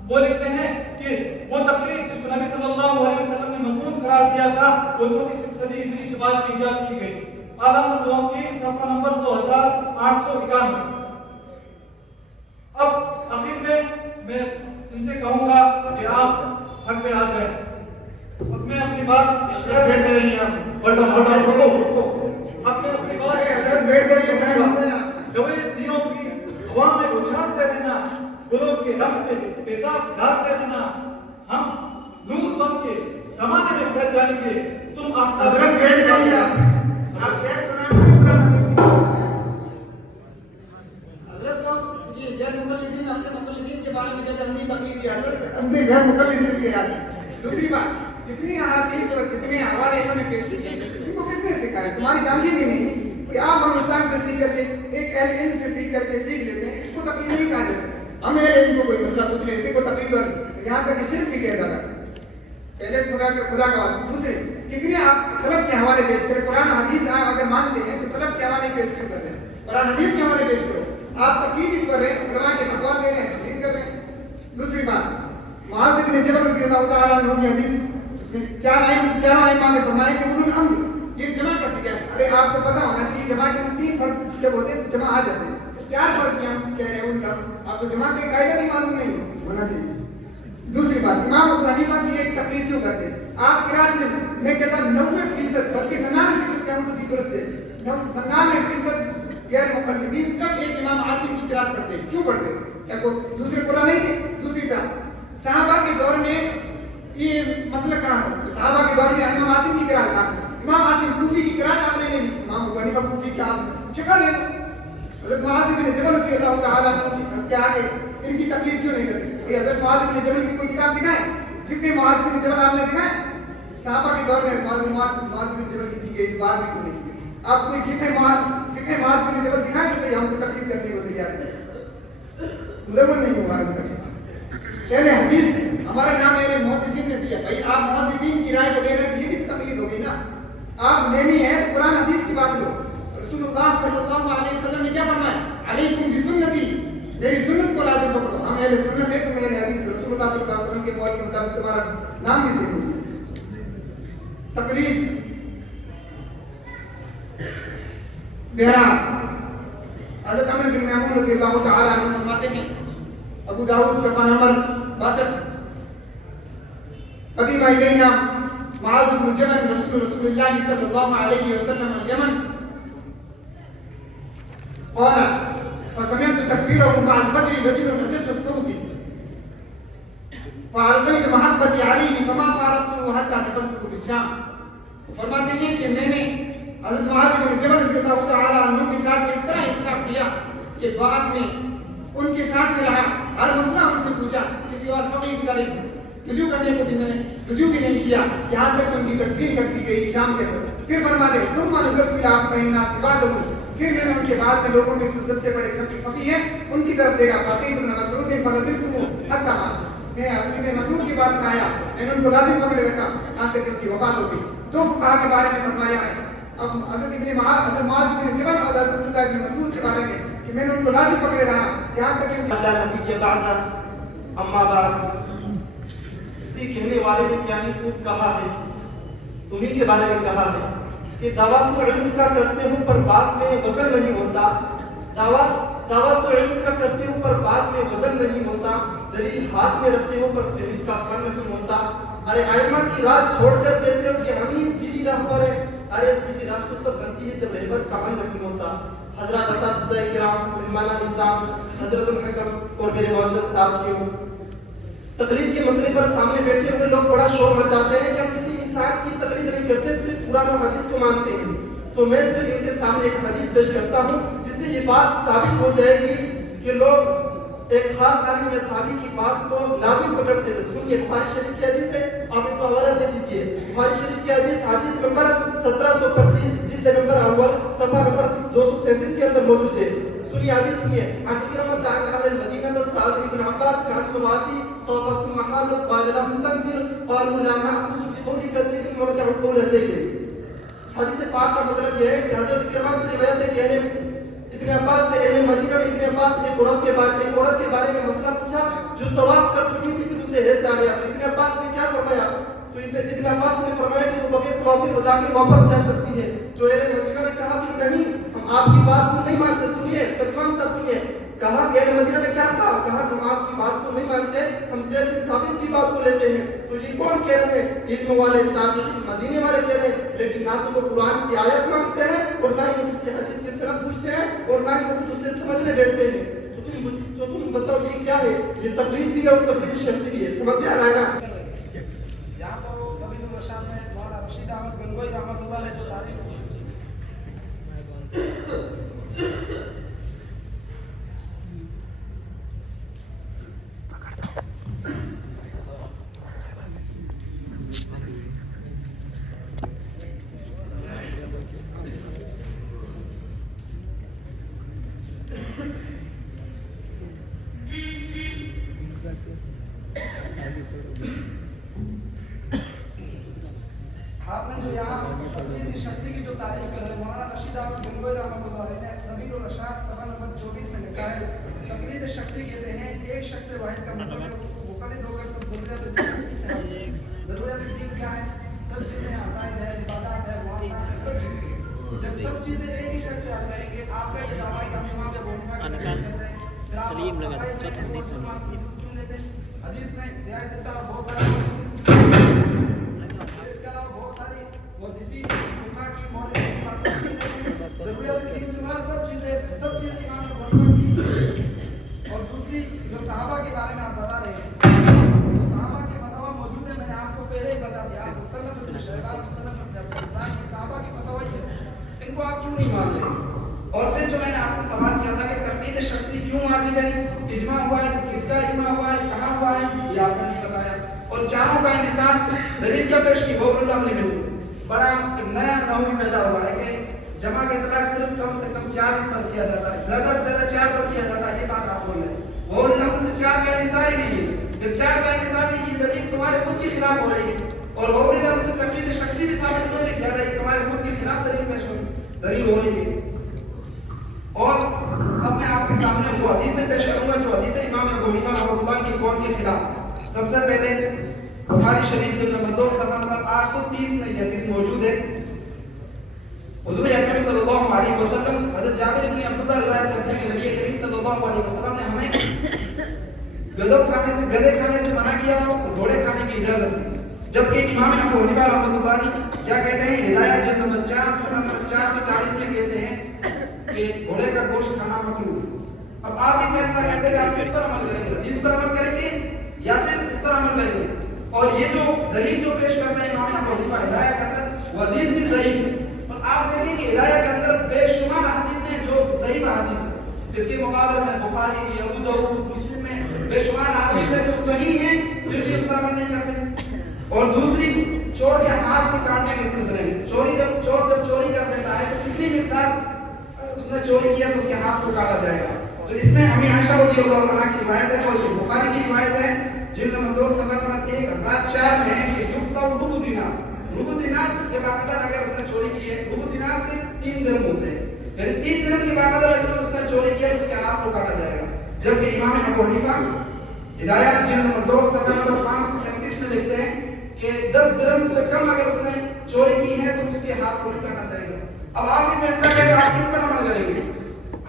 وہ لکھتے ہیں کہ وہ تقلید جس کو نبی صلی اللہ علیہ وسلم نے مضمون قرار دیا تھا وہ 4 صدی ہجری کے بعد میں ایجاد کی گئی. عالم الموقعین صفحہ نمبر 2891. اب آخر میں ان سے کہوں گا کہ آپ حق پہ آ جائیں. اب میں اپنی بات شیئر بیٹھ رہی ہیں بڑا اب میں اپنی بات بیٹھ گئی جب دیوں کی ہوا میں اچھالتے رہنا گلوں کے رخت میں تیزاب ڈالتے رہنا ہم نور بن کے زمانے میں پھیل جائیں گے. تم حضرت بیٹھ جائیے آپ شیخ سنائیں قرآن حدیث کی حضرت کو یہ غیر مقلدین اپنے مقلدین کے بارے میں کہتے ہیں اندھی تقلید ہے. حضرت اندھے غیر مقلد مل کے یاد. دوسری بات جتنی احادیث اور جتنے حوالے انہوں نے پیش کیے ان کو کس نے سکھایا؟ تمہاری جانتی بھی نہیں کہ آپ ہندوستان سے سیکھ کر کے ایک اہل علم سے سیکھ کر کے سیکھ لیتے ہیں. اس کو تقلید نہیں کہا جا سکتا. ہم اہل علم کو کوئی مسئلہ پوچھ لیں اسے کو تقلید اور یہاں تک کہ شرک بھی کہہ جاتا ہے. پہلے خدا کا واسطہ. دوسرے کتنے آپ سلف کے حوالے پیش کریں. قرآن حدیث آپ اگر مانتے ہیں تو سلف کے حوالے پیش کیوں کر رہے ہیں؟ قرآن حدیث کے حوالے پیش کرو. آپ تقلید کر رہے ہیں علماء کے فتویٰ دے رہے ہیں تقلید کر رہے ہیں. دوسری بات معاذ بن جبل رضی اللہ تعالیٰ عنہ کی حدیث چار ائمہ نے فرمایا کہ اولو الامر یہ جمع کیسے کیا؟ ارے آپ کو پتہ ہونا چاہیے جمع کے 3 فرق جب ہوتے ہیں تو جمع آ جاتے ہیں. 4 فرق کیا ہم کہہ رہے ہیں ان آپ کو جمع کا قاعدہ نہیں معلوم نہیں ہونا چاہیے. دوسری بات امام ابو حنیفہ کی ایک تقلید کیوں کرتے ہیں؟ آپ قرات میں کہتا ہوں 90% بلکہ 99% کہوں تو بھی درست ہے. 99% غیر مقلدین صرف ایک امام عاصم کی قرات پڑھتے ہیں. کیوں پڑھتے ہیں؟ کیا کوئی دوسرے قرآن نہیں تھے؟ دوسری بات صحابہ کے دور میں یہ مسئلہ کہاں تھا؟ تو صحابہ کے دور میں امام عاصم کی قرات کہاں تھی؟ امام عاصم کوفی کی قرات آپ نے لے لی. امام ابو حنیفہ کوفی کا شکل لے لو. حضرت معاذ بن جبل رضی اللہ تعالیٰ عنہ کے آگے ان کی تقلید کیوں نہیں کرتے؟ یہ حضرت معاذ بن جبل کی کوئی کتاب دکھائیں؟ فقہ معاذ بن جبل آپ نے دکھائیں؟ صحابہ کے دور میں معاذ بن جبل کی گئی بات بھی کیوں نہیں کی گئی؟ آپ کوئی فقہ معاذ بن جبل دکھائیں تو صحیح ہم کو تقلید کرنے کو تیار ہیں. مدور نہیں ہوا ان کا. پہلے حدیث ہمارا نام میرے محدثین نے دیا. بھائی آپ محدثین کی رائے کو لے رہے ہیں تو یہ بھی تو تقلید ہو گئی نا. آپ لینی ہے تو قرآن حدیث کی بات لو. رسول اللہ صلی اللہ علیہ وسلم نے کیا فرمایا؟ علیکم بسنتی میری سنت کو لازم پکڑو. ہم اہل سنت ہے تو اہل حدیث. رسول اللہ صلی اللہ علیہ وسلم کے قول کے مطابق تمہارا نام بھی صحیح ہوگا. تقلید بہرحال حضرت عمرو بن میمون رضی اللہ تعالی عنہ فرماتے ہیں ابو داؤد صفحہ نمبر 62 قدیم الینا معاذ بن جبل رسول اللہ صلی اللہ علیہ وسلم الیمن قال فسمعت تكبيره مع الفجر رجل نجس الصوت فألقيت محبتي عليه فما فارقته حتى دفنته بالشام. فرماتے ہیں کہ میں نے حضرت معاذ بن جبل رضی اللہ تعالی عنہ کے ساتھ اس طرح انصاف کیا کہ بعد میں ان کے ساتھ میں رہا. ہر مسئلہ ان سے پوچھا. کسی اور فقیہ کی طرف رجوع کرنے کو بھی میں نے رجوع بھی نہیں کیا یہاں تک ان کی تدفین کر دی گئی شام کے اندر. پھر فرماتے ہیں ثم نظرت الى افقه الناس بعدهم پھر میں نے ان کے بعد میں لوگوں میں سب سے بڑے فقیہ ہیں ان کی طرف دیکھا. فاتیت ابن مسعود فلزمته حتى مات. میں حضرت ابن مسعود کے پاس میں آیا میں نے ان کو لازم پکڑے رکھا یہاں تک ان کی وفات ہو گئی. 2 فقہاء کے بارے میں فرمایا ہے. اب حضرت معاذ بن جبل اور حضرت عبداللہ بن مسعود کے بارے میں کہ میں نے ان کو لازم پکڑے رہا یہاں تک کہ اللہ نبی کے بعد اما بعد. اسی کہنے والے نے کیا ہی خوب کہا ہے تمہیں کے بارے میں کہا ہے کہ دعویٰ تو علم کا کرتے ہوں پر بعد میں وزن نہیں ہوتا. دعویٰ تو علم کا کرتے ہوں پر بعد میں وزن نہیں ہوتا. دلیل ہاتھ میں رکھتے ہو پر فہم کا فن نہیں ہوتا. ارے ائمہ کی راہ چھوڑ کر کہتے ہو کہ ہم ہی سیدھی راہ پر ہیں. ارے سیدھی راہ تو تب بنتی ہے جب رہبر کا عمل نہیں ہوتا. حضرات اساتذہ کرام مہمانان نظام حضرت الحکم اور میرے معزز ساتھیوں تقلید کے مسئلے پر سامنے بیٹھے ہوئے لوگ بڑا شور مچاتے ہیں کہ ہم کسی انسان کی تقلید نہیں کرتے صرف قرآن اور حدیث کو مانتے ہیں. تو میں صرف ان کے سامنے ایک حدیث پیش کرتا ہوں جس سے یہ بات ثابت ہو جائے گی کہ لوگ ایک خاص عالم یا صحابی کی بات کو لازم پکڑتے تھے. سنیے بخاری شریف کی حدیث ہے, آپ ان کو حوالہ دے دیجئے. بخاری شریف کی حدیث نمبر 1725 جلد نمبر اول صفحہ نمبر 237 کے اندر موجود ہے. سنیے حدیث سنیے. عن اکرمۃ عن اہل المدینہ السعد ابن عباس عن مواتی طافت محاذت قال لهم تنفر قالوا لا نأخذ بقولك سيد وندع قول سيد. حدیث پاک کا مطلب یہ ہے کہ حضرت اکرمہ سے روایت ہے کہ ابن عباس سے اہل مدینہ نے ابن عباس نے ایک عورت کے بارے میں مسئلہ پوچھا جو طواف کر چکی تھی, پھر اسے حیض آ گیا. تو ابن عباس نے کیا فرمایا؟ تو ابن عباس نے فرمایا کہ وہ بغیر طواف ودا کے واپس جا سکتی ہے. تو اہل مدینہ نے کہا کہ نہیں, ہم آپ کی بات کو نہیں مانتے. سنیے ترجمان صاحب سنیے. کہا کہ اہل مدینہ نے کیا کہا؟ کہا ہم آپ کی بات کو نہیں مانتے, ہم زید بن ثابت کی بات کو لیتے ہیں. تو یہ کون کہہ رہے ہیں؟ علم والے تابعین مدینے والے کہہ رہے ہیں. لیکن نہ تو وہ قرآن کی آیت مانگتے ہیں اور نہ ہی وہ کسی حدیث کی سند پوچھتے ہیں اور نہ ہی وہ خود اسے سمجھنے بیٹھتے ہیں. تو تم بتاؤ یہ کیا ہے؟ یہ تقلید بھی ہے اور تقلید شخصی بھی ہے. سمجھ میں آ رہا ہے نا؟ یہاں تو سبیل الرشاد میں مولانا رشید احمد گنگوئی رحمۃ اللہ نے جو تعریف کی. آپ نے جو یہاں تقلید شخصی کی جو تعریف کر رہے ہیں, مولانا رشید احمد گنگوئی رحمۃ اللہ علیہ نے سبیل الرشاد صفحہ نمبر 24 میں لکھا ہے, تقلید شخصی کہتے ہیں ایک شخص واحد کا مقلد ہو کر سب ضروریات اسی سے حل. ضروریات دین کیا ہے؟ سب چیزیں عقائد ہے, عبادات ہے, معاملات ہے, سب چیزیں. جب سب چیزیں ایک ہی شخص سے حل کریں گے, آپ کا یہ دعویٰ کہ ہم امام ابو حنیفہ کی بات کر رہے ہیں, پھر آپ حدیث میں سیاہ ستہ بہت سارے محدثین فقہا کی مولوی کی بات کرتے ہیں. ضروریات دین سے مراد سب چیزیں امام ابو حنیفہ کی. اور دوسری جو صحابہ کے بارے میں آپ بتا رہے ہیں, تو صحابہ کے فتاوی موجود ہے, میں نے آپ کو پہلے ہی بتا دیا. مصنف ابن شیبان, مصنف ابن عبد الرزاق کی صحابہ کے فتاوی ہے, ان کو آپ کیوں نہیں مانتے؟ اور پھر جو میں نے آپ سے سوال کیا تھا کہ تقلید شخصی کیوں واجب ہے, اجماع ہوا ہے, کس کا اجماع ہوا ہے, کہاں ہوا ہے, یہ آپ نے نہیں بتایا. اور چاروں کا انحصار دلیل کیا پیش کی؟ وہ اللہ نے بالکل بڑا ایک نیا نحو پیدا ہوا ہے کہ جمع کا اطلاق صرف کم سے کم 4 پر کیا جاتا ہے, زیادہ سے زیادہ 4 پر کیا جاتا ہے. یہ بات آپ بول رہے ہیں. وہ اللہ سے 4 کا انحصار ہی نہیں ہے. جب 4 کا انحصار نہیں ہے, دلیل تمہارے خود کے خلاف ہو رہی ہے. اور وہ اللہ سے تقلید شخصی بھی ثابت ہو رہی ہے, تمہارے خود کے خلاف دلیل ہو رہی ہے. اور اب میں آپ کے سامنے وہ حدیثیں پیش کروں گا جو حدیث امام ابو حنیفہ رحمۃ اللہ کی قول کے خلاف. سب سے پہلے بخاری شریف جلد نمبر 2 صفحہ نمبر 830 میں یہ حدیث موجود ہے. حضور اکرم صلی اللہ علیہ وسلم, حضرت جابر بن عبداللہ روایت کرتے ہیں کہ نبی کریم صلی اللہ علیہ وسلم نے ہمیں گدے کھانے سے منع کیا اور گھوڑے کھانے کی اجازت دی. جبکہ امام ابو حنیفہ رحمۃ اللہ علیہ کیا کہتے ہیں, ہدایت جلد نمبر 4 صفحہ نمبر 440 میں کہتے ہیں کہ گھوڑے کا گوشت کھانا مکروہ ہے. اب آپ یہ فیصلہ کرتے ہیں کہ آپ کس پر عمل کریں گے, حدیث پر عمل کریں گے یا پھر اس پر عمل کریں گے. اور یہ جو دلیل جو پیش کرتا ہے امام ابو حنیفہ ہدایت کے اندر, وہ حدیث بھی ضعیف ہے. اور آپ دیکھیں کہ ہدایت کے اندر بے شمار احادیث ہیں جو ضعیف احادیث ہیں. اس کے مقابلے میں بخاری, ابو داؤد, مسلم میں بے شمار احادیث ہیں جو صحیح ہیں, پھر بھی اس پر عمل نہیں کرتے. اور دوسری, چور کے ہاتھ کو کاٹنے کے سلسلے میں, چور جب چوری کر دیتا ہے تو کتنی مقدار اس نے چوری کیا تو اس کے ہاتھ کو کاٹا جائے گا. تو اس میں ہمیں عائشہ رضی اللہ عنہا کی روایت ہے اور یہ بخاری کی روایت ہے جلد نمبر 2 صفحہ نمبر 1004 میں ہے کہ یقطع ربع دینار, ربع دینار کے باقاعدہ اگر اس نے چوری کی ہے, ربع دینار سے 3 درہم ہوتے ہیں, یعنی 3 درہم کے باقاعدہ اگر اس نے چوری کیا تو اس کے ہاتھ کو کاٹا جائے گا. جبکہ امام ابو حنیفہ ہدایت جلد نمبر 2 صفحہ نمبر 537 میں لکھتے ہیں کہ 10 درہم سے کم اگر اس نے چوری کی ہے تو اس کے ہاتھ کو نہیں کاٹا جائے گا. اب آپ یہ فیصلہ کریں آپ کس پر عمل کریں گے,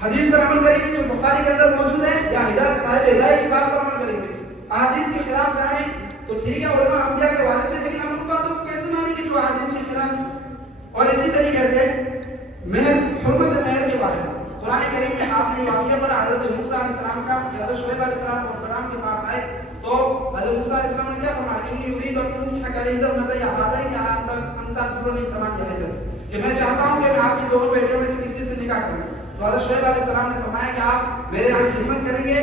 حدیث پر عمل کریں گے جو بخاری کے اندر موجود ہے, یا ہدایت صاحب ہدایت کی بات پر عمل کریں گے. حدیث کے خلاف جائیں تو ٹھیک ہے, علماء انبیاء کے وارث ہیں, لیکن ہم ان باتوں کو کیسے مانیں گے جو حدیث کے خلاف. اور اسی طریقے سے مہر, حرمت مہر کے بارے میں قرآن کریم میں آپ نے واقعہ پڑھا حضرت موسیٰ علیہ السلام کا, کہ حضرت شعیب علیہ السلام کے پاس آئے تو حضرت موسیٰ علیہ السلام نے کیا فرمایا, انی اريد ان انكح احدى هذين على ان تأجرني ثمانية حجج, کہ میں چاہتا ہوں کہ میں آپ کی دونوں بیٹیوں میں سے کسی سے نکاح کروں. تو حضرت شعیب علیہ السلام نے فرمایا کہ آپ میرے یہاں خدمت کریں گے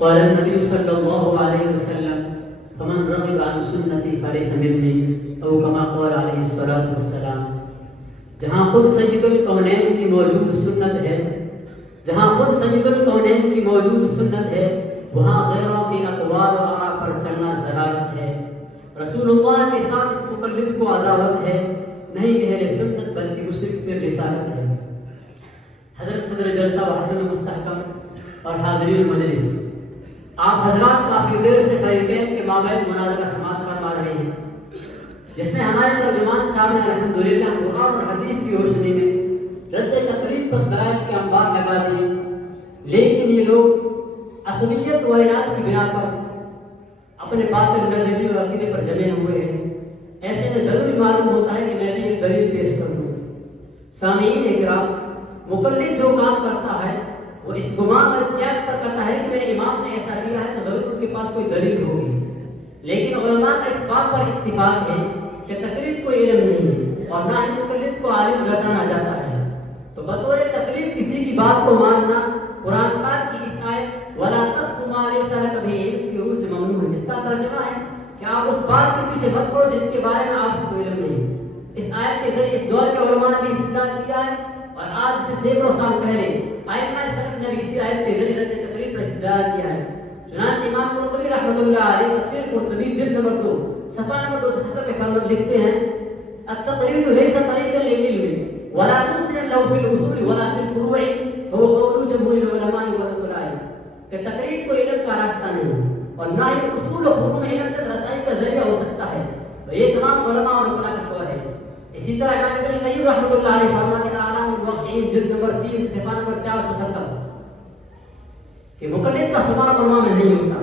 قال النبي صلى الله عليه وسلم فمن رغب عن سنتي فليس مني او كما قال عليه الصلاة والسلام. جہاں خود سید الکونین کی موجود سنت ہے، جہاں خود سید الکونین کی موجود سنت ہے، وہاں غیروں کے اقوال اور آراء پر چلنا ضلالت ہے۔ رسول اللہ کے ساتھ اس مقلد کو عداوت ہے، نہیں اہل سنت بلکہ مشرک پر رسالت ہے۔ حضرت صدر جلسہ وحدت المستحکم اور حاضرین المجلس، آپ حضرات کافی دیر سے فریقین کے مابین مناظرہ سماعت فرما رہے ہیں، جس میں ہمارے ترجمان صاحب نے الحمدللہ قرآن اور حدیث کی روشنی میں رد تقریب پر دلائل کے انبار لگا دیے، لیکن یہ لوگ عصبیت و عناد کی بنا پر اپنے باطل نظری و عقیدے پر جمے ہوئے ہیں۔ ایسے میں ضروری معلوم ہوتا ہے کہ میں بھی ایک دلیل پیش کر دوں۔ سامعین اکرام، مقلد جو کام کرتا ہے وہ اس گمان اور اس قیاس پر کرتا ہے کہ میرے امام نے ایسا کیا ہے تو ضرور ان کے پاس کوئی دلیل ہوگی، لیکن علماء کا اس بات پر اتفاق ہے کہ تقلید کوئی علم نہیں ہے اور نہ ہی مقلد کو عالم گردانا جاتا ہے۔ تو بطور تقلید کسی کی بات کو ماننا قرآن پاک کی اس آیت وَلَا تَقْفُ مَا لَيْسَ لَكَ بِهِ عِلْمٌ کی روح سے ممنوع ہے، جس کا ترجمہ ہے کہ آپ اس بات کے پیچھے مت پڑو جس کے بارے میں آپ کو علم نہیں۔ اس آیت کے ذریعے اس دور کے علماء نے بھی استدلال کیا ہے، اور آج سے سینکڑوں سال پہلے ائمہ سلف نے بھی اسی آیت کے ذریعے رد تقریر پر استدلال کیا ہے۔ چنانچہ امام قرطبی رحمۃ اللہ علیہ تفسیر قرطبی جلد نمبر 2 صفحہ نمبر 270 میں فرمان لکھتے ہیں التقریر ليس طريقا للعلم ولا تسر له في الاصول ولا في الفروع هو قول جمهور العلماء والعلماء کہ تقریر کو علم کا راستہ نہیں اور نہ ہی اصول و فروع میں علم تک رسائی کا ذریعہ ہو سکتا ہے، تو یہ تمام علماء اور علماء کا قول ہے۔ اسی طرح امام ابن قیم رحمۃ اللہ علیہ فرماتے ہیں اعلام الواقعین جلد نمبر 3 صفحہ نمبر 470 کہ مقلد کا شمار علماء میں نہیں ہوتا،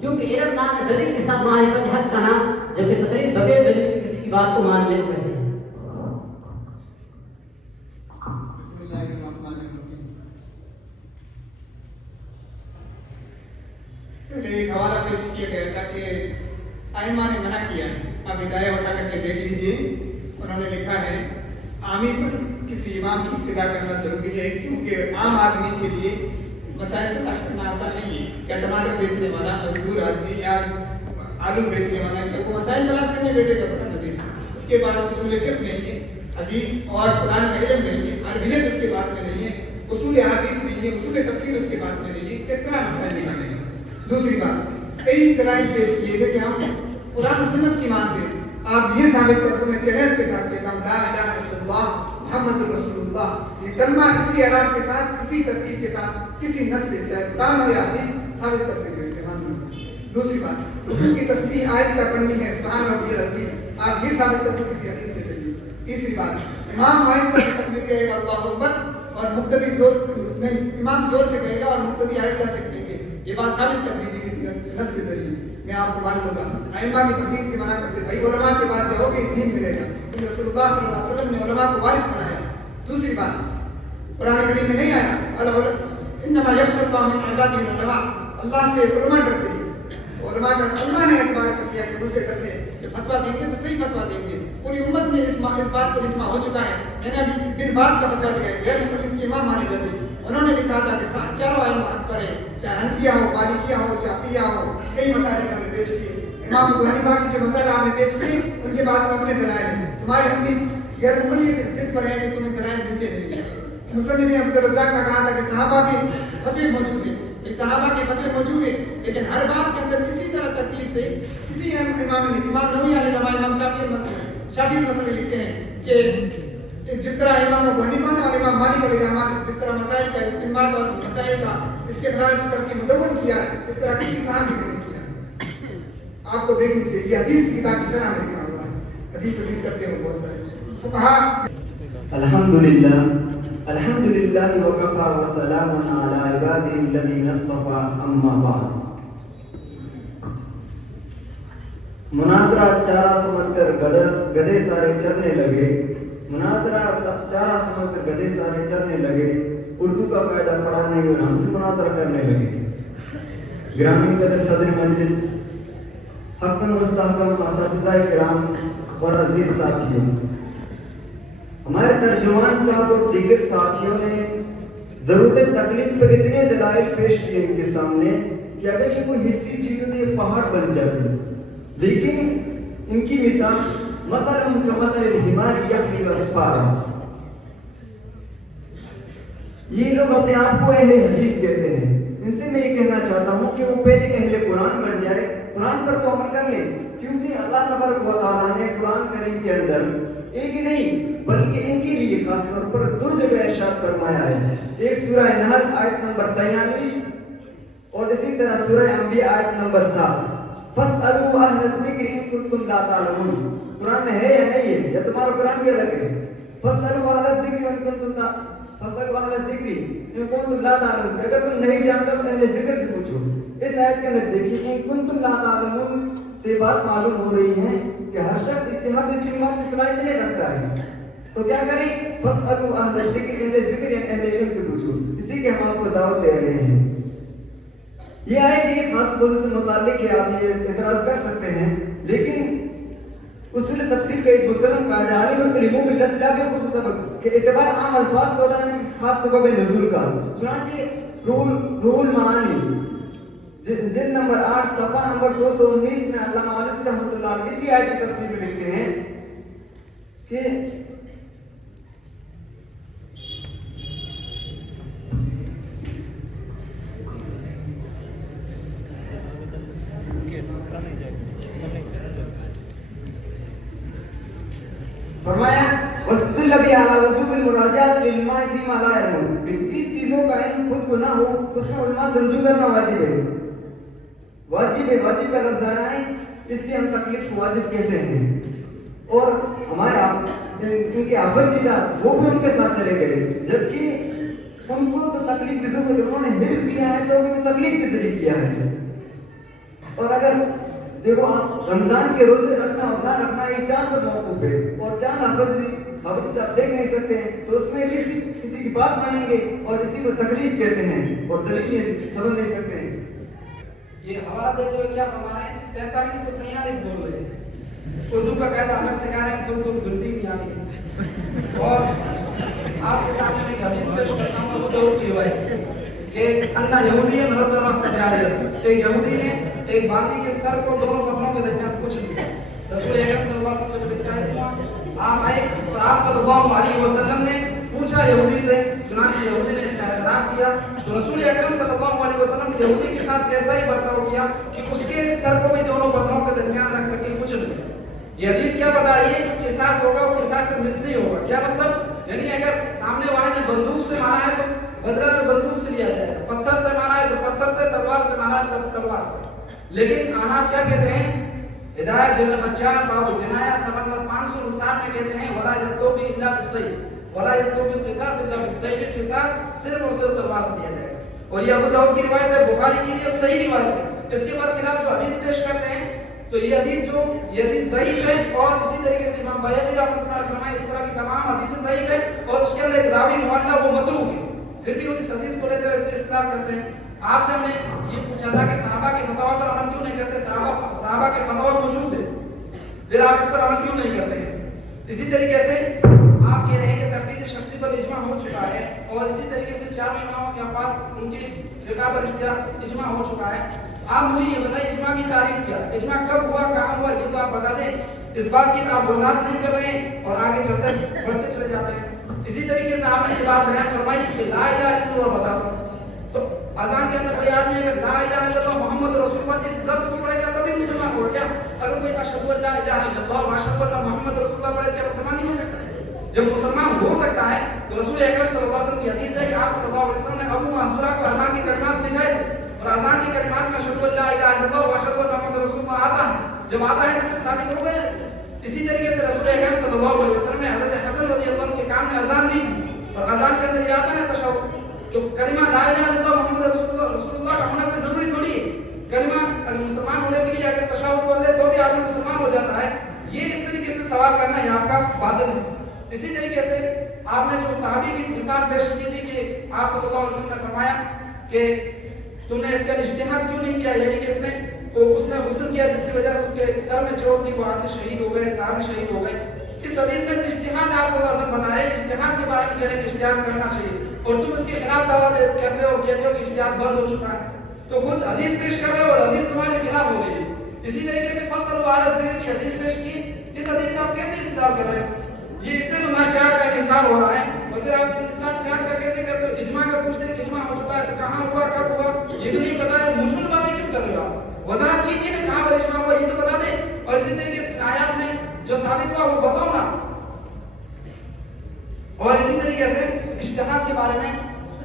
کیونکہ علم نام ہے دلیل کے ساتھ معرفت حق کا نام، جبکہ تقریر بغیر دلیل کے کسی کی بات کو ماننے کو کہتے ہیں۔ ایک حوالہ پیش کیا گیا تھا کہ ائمہ نے منع کیا ہے، آپ ہدایہ اٹھا کر کے دیکھ لیجیے، انہوں نے لکھا ہے عامی پر کسی امام کی ابتدا کرنا ضروری ہے، کیونکہ عام آدمی کے لیے مسائل تلاش کرنا آسان نہیں ہے۔ کیا ٹماٹر بیچنے والا مزدور آدمی یا آلو بیچنے والا کیا وہ مسائل تلاش کرنے بیٹھے گا قرآن حدیث؟ اس کے پاس اصول فقہ نہیں ہے، حدیث اور قرآن کا علم نہیں ہے، عربیت اس کے پاس میں نہیں ہے، اصول حدیث نہیں ہے، اصول تفسیر اس کے پاس میں نہیں ہے، کس طرح مسائل نکالے گا؟ دوسری بات، کئی دلائل پیش کیے تھے کہ ہم قرآن و سنت کی مانتے ہیں، آپ یہ ثابت کر دو، میں چیلنج کے ساتھ کہتا ہوں لا الہ الا اللہ محمد رسول اللہ، یہ کلمہ کسی اعراب کے ساتھ، کسی ترتیب کے ساتھ، کسی نص سے چاہے قرآن ہو یا حدیث ثابت کرتے ہوئے دوسری بات، رکوع کی تسبیح آہستہ کرنی ہے سبحان ربی العظیم، آپ یہ ثابت کر دو کسی حدیث کے ذریعے۔ تیسری بات، امام آہستہ سے تکبیر کہے گا اللہ اکبر اور مقتدی زور نہیں، امام زور سے کہے گا اور مقتدی آہستہ سے کہیں گے، یہ بات ثابت کر دیجیے کسی نص کے ذریعے۔ میں آپ کو معلوم ہوگا ائمہ کی تقلید کی منع کرتے، بھائی علماء کے بعد جاؤ گے دین ملے گا، کیونکہ رسول اللہ صلی اللہ علیہ وسلم نے علماء کو وارث بنایا۔ دوسری بات، قرآن کریم میں نہیں آیا انما یخشی اللہ من عبادہ العلماء، اللہ سے علماء ڈرتے ہیں، علماء کا اللہ نے اعتبار کر لیا کہ مجھ سے ڈرتے ہیں، جب فتویٰ دیں گے تو صحیح فتویٰ دیں گے۔ پوری امت میں اس بات پر اجماع ہو چکا ہے۔ میں نے ابھی بن باز کا فتویٰ دیا ہے، غیر مقلد کے امام مانے جاتے ہیں، انہوں نے لکھا تھا کہ چاروں ائمہ حق پر ہیں، چاہے حنفیہ ہو، مالکیہ ہو، شافعیہ ہو، کئی مسائل انہوں نے پیش کیے۔ امام ابو حنیفہ کی جو مسائل آپ نے پیش کیے ان کے پاس اپنے دلائل ہیں، تمہارے ہم غیر مقلد ضد پر ہیں کہ تمہیں دلائل ملتے نہیں ہیں۔ مصنف عبدالرزاق کا کہا تھا کہ صحابہ کے فتوے موجود ہیں، صحابہ کے فتوے موجود ہیں، لیکن ہر باب کے اندر کسی طرح ترتیب سے کسی امام نووی علیہ رحمہ امام شافعی مسئلے لکھتے ہیں کہ جس طرح امام ابو حنیفہ نے اور امام مالک علیہ رحمہ نے جس طرح مسائل کا استنباط اور مسائل کا استخراج کر کے مدون کیا ہے، اس طرح کسی صحابی نے نہیں کیا۔ آپ کو دیکھنی چاہیے، یہ حدیث کی کتاب کی شرح میں لکھا ہوا ہے، حدیث کرتے ہیں بہت سارے فقہا۔ الحمدللہ الحمد للہ وکفا وسلام علی عبادہ الذین اصطفى اما بعد. مناظرہ چارہ سمجھ کر گدھے سارے چرنے لگے. مناظرہ چارہ سمجھ کر گدھے سارے چرنے لگے. اردو کا قاعدہ پڑھانے اور ہم سے مناظرہ کرنے لگے. گرامی قدر صدر مجلس، حق مستحکم اساتذہ کرام اور عزیز ساتھیوں، ہمارے ترجمان صاحب اور دیگر ساتھیوں نے ضرورت تکلیف پر اتنے دلائل پیش کیے ان کے سامنے کہ اگر یہ کوئی حصی چیز ہوتی یہ پہاڑ بن جاتی. لیکن ان کی مثال مثلاً کمثل الحمار یحمل اسفارا. یہ لوگ اپنے آپ کو اہل حدیث کہتے ہیں. ان سے میں یہ کہنا چاہتا ہوں کہ وہ پہلے اہل قرآن بن جائے. قرآن پر تو عمل کر لیں، کیونکہ اللہ تبارک و تعالیٰ نے قرآن کریم کے اندر ایک ہی نہیں بلکہ ان کے لیے خاص طور پر 2 جگہ ارشاد فرمایا ہے. ایک سورہ نحل آیت نمبر 43 اور اسی طرح سورہ انبیاء آیت نمبر 7. فاسألوا اہل الذکر ان کنتم لا تعلمون. قرآن میں ہے یا نہیں ہے یا تمہارا قرآن بھی الگ ہے؟ فاسألوا اہل الذکر ان کنتم لا فاسألوا اہل الذکر ان کنتم لا تعلمون. اگر تم نہیں جانتے تو اہل ذکر سے پوچھو. اس آیت کے اندر دیکھیے ان کنتم لا تعلمون سے بات معلوم ہو رہی ہے کہ ہر شخص اتحاد استعمال کی صلاحیت نہیں رکھتا ہے. تو کیا کریں؟ فاسألوا اہل الذکر، اہل ذکر یعنی اہل علم سے پوچھو. اسی کے ہم آپ کو دعوت دے رہے ہیں. یہ آیت ایک خاص موضوع سے متعلق ہے، آپ یہ اعتراض کر سکتے ہیں، لیکن اصول تفسیر کا ایک مستلم قاعدہ عالم العلوم باللفظ لا بخصوص سبب کہ اعتبار عام الفاظ کو بتانے میں خاص سبب نزول کا. چنانچہ روح المعانی جلد نمبر 8 صفحہ نمبر 219 میں علامہ آلوسی رحمۃ اللہ علیہ اسی آیت کی تفسیر میں لکھتے ہیں کہ فرمایا وَاسْتُدِلَّ بِهِ عَلَى وُجُوبِ الْمُرَاجَعَةِ لِلْعُلَمَاءِ فِيمَا لَا يَعْلَمُونَ. جن چیزوں کا علم خود کو نہ ہو اس میں علماء سے رجوع کرنا واجب ہے. واجب کا لفظ آیا ہے، اس لیے ہم تکلیف کو واجب کہتے ہیں. اور ہمارے کیونکہ آفت جی صاحب وہ بھی ان کے ساتھ چلے گئے، جبکہ ان کو تو تکلیف کی ضرورت ہے. انہوں نے حفظ کیا ہے تو بھی تکلیف کے ذریعے کیا ہے. اور اگر دیکھو رمضان کے روزے رکھنا اور نہ رکھنا یہ چاند پر موقوف ہے، اور چاند حافظ سے آپ دیکھ نہیں سکتے ہیں، تو اس میں کسی کی بات مانیں گے اور اسی کو تکلیف کہتے ہیں اور دلیل سمجھ نہیں سکتے ہیں. یہ حوالہ دیتے ہوئے کیا فرما رہے ہیں؟ 43 کو 43 بول رہے ہیں. اردو کا قاعدہ ہمیں سکھا رہے ہیں کہ تم گنتی نہیں آتی. اور آپ کے سامنے ایک حدیث پیش کرتا ہوں ابو داؤد کی روایت کہ انّا یہودی مرد رأس جاریہ، ایک یہودی نے ایک باغی کے سر کو دونوں پتھروں کے درمیان کچھ دیا. رسول اکرم صلی اللہ علیہ وسلم جب اسرائیل ہوا آپ آئے اور آپ صلی اللہ علیہ وسلم نے پوچھا یہودی سے، چنانچہ یہودی نے اس کا اعتراف کیا. تو رسول اکرم صلی اللہ علیہ وسلم نے یہودی کے ساتھ ایسا ہی برتاؤ کیا کہ اس کے سر کو بھی دونوں پتھروں کے درمیان رکھ کر کے کچھ دیا. یہ حدیث کیا بتا رہی ہے کہ قصاص ہوگا وہ قصاص سے مثلی ہوگا. کیا مطلب؟ یعنی اگر سامنے والے نے بندوق سے مارا ہے تو بدلہ تو بندوق سے لیا جائے گا، پتھر سے مارا ہے تو پتھر سے، تلوار سے مارا ہے تو تلوار سے. لیکن آنا کیا کہتے ہیں؟ ہدایت جلد بچہ باب الجنایا صفحہ نمبر 559 میں کہتے ہیں ولا یستوفی الا بالسیف ولا یستوفی القصاص الا بالسیف. قصاص صرف اور صرف تلوار سے لیا جائے گا. اور یہ ابو داؤد کی روایت ہے، بخاری کی بھی صحیح روایت ہے. اس کے بعد خلاف جو حدیث پیش کرتے ہیں تو یہ حدیث ضعیف ہے. اور اسی طریقے سے امام بیہقی رحمۃ اللہ علیہ فرمائے اس طرح کی تمام حدیثیں ضعیف ہیں اور اس کے اندر ایک راوی معلق وہ متروک ہے. پھر بھی وہ اس حدیث کو لیتے ہوئے اسے اصرار کرتے ہیں. آپ سے ہم نے یہ پوچھا تھا کہ صحابہ کے فتوا پر عمل کیوں نہیں کرتے؟ صحابہ کے فتوا موجود ہے، پھر آپ اس پر عمل کیوں نہیں کرتے ہیں؟ اسی طریقے سے آپ کہہ رہے ہیں کہ تقلید شخصی پر اجماع ہو چکا ہے، اور اسی طریقے سے چاروں اماموں کے اوقات ان کی فقہ پر اجماع ہو چکا ہے. آپ مجھے یہ بتائیں اجماع کی تعریف کیا ہے؟ اجماع کب ہوا، کہاں ہوا، یہ تو آپ بتا دیں. اس بات کی آپ وضاحت نہیں کر رہے ہیں اور آگے بڑھتے چلے جاتے ہیں. اسی طریقے سے آپ نے یہ بات بیان فرمائی کہ لا الہ الا اللہ بتا دو. تو اذان کے اندر کوئی آدمی اگر لا الہ الا اللہ محمد رسول اللہ اس لفظ کو پڑھے گا تبھی مسلمان ہوگا. کیا اگر کوئی اشہد ان لا الہ الا اللہ و اشہد ان محمد رسول اللہ پڑھے کیا مسلمان نہیں ہو سکتا؟ جب مسلمان ہو سکتا ہے تو رسول اکرم صلی اللہ علیہ وسلم کی حدیث ہے کہ آپ صلی اللہ علیہ وسلم نے ابو معذورہ کو اذان کی کلمات سکھائے اور اذان کی کلمات میں اشہد ان لا الہ الا اللہ و اشہد ان محمد رسول اللہ آتا ہے. جب آتا ہے تو ثابت ہو گیا. اسی طریقے سے رسول اکرم صلی اللہ علیہ وسلم نے حضرت حسن رضی اللہ عنہ کے کان میں اذان نہیں تھی اور اذان کے اندر یہ آتا ہے تشہد، تو کلمہ لا الہ الا اللہ محمد رسول اللہ کا ہونا کوئی ضروری تھوڑی ہے. کلمہ مسلمان ہونے کے لیے اگر تشہد پڑھ لے تو بھی آدمی مسلمان ہو جاتا ہے. یہ اس طریقے سے سوال کرنا یہاں کا باطل ہے. اسی طریقے سے آپ نے جو صحابی کی مثال پیش کی تھی کہ آپ صلی اللہ علیہ وسلم نے فرمایا کہ تم نے اس کا اجتہاد کیوں نہیں کیا، یعنی کہ اس نے غسل کیا جس کی وجہ سے اس کے سر میں چوٹ تھی، وہ آ کے شہید ہو گئے، صحابی شہید ہو گئے. اس حدیث میں اجتہاد آپ صلی اللہ علیہ وسلم بتا رہے ہیں، اجتہاد کے بارے میں کہہ رہے ہیں کہ اجتہاد کرنا چاہیے، اور تم اس کے خلاف دعویٰ کرتے ہو اور کہتے ہو کہ اجتہاد بند ہو چکا ہے. تو خود حدیث پیش کر رہے ہو اور حدیث تمہارے خلاف ہو گئی ہے. اسی طریقے سے فصل و عارض ذکر کی حدیث پیش کی، اس حدیث سے آپ کیسے استدلال کر رہے ہو؟ یہ اس سے ناچار کا انحصار ہو رہا ہے. اور پھر آپ انحصار کا کیسے کرتے ہو؟ اجماع کا پوچھتے ہیں کہ اجماع ہو چکا ہے، کہاں ہوا، کب ہوا، یہ بھی نہیں بتا رہے، مجھول باتیں کیوں کر رہے ہو آپ؟ وضاحت کیجیے نا کہاں پر اجماع ہوا، یہ تو بتا دیں. اور اسی طریقے سے آیات میں جو ثابت ہوا وہ بتاؤ نا. اور اسی طریقے سے اجتہاد کے بارے میں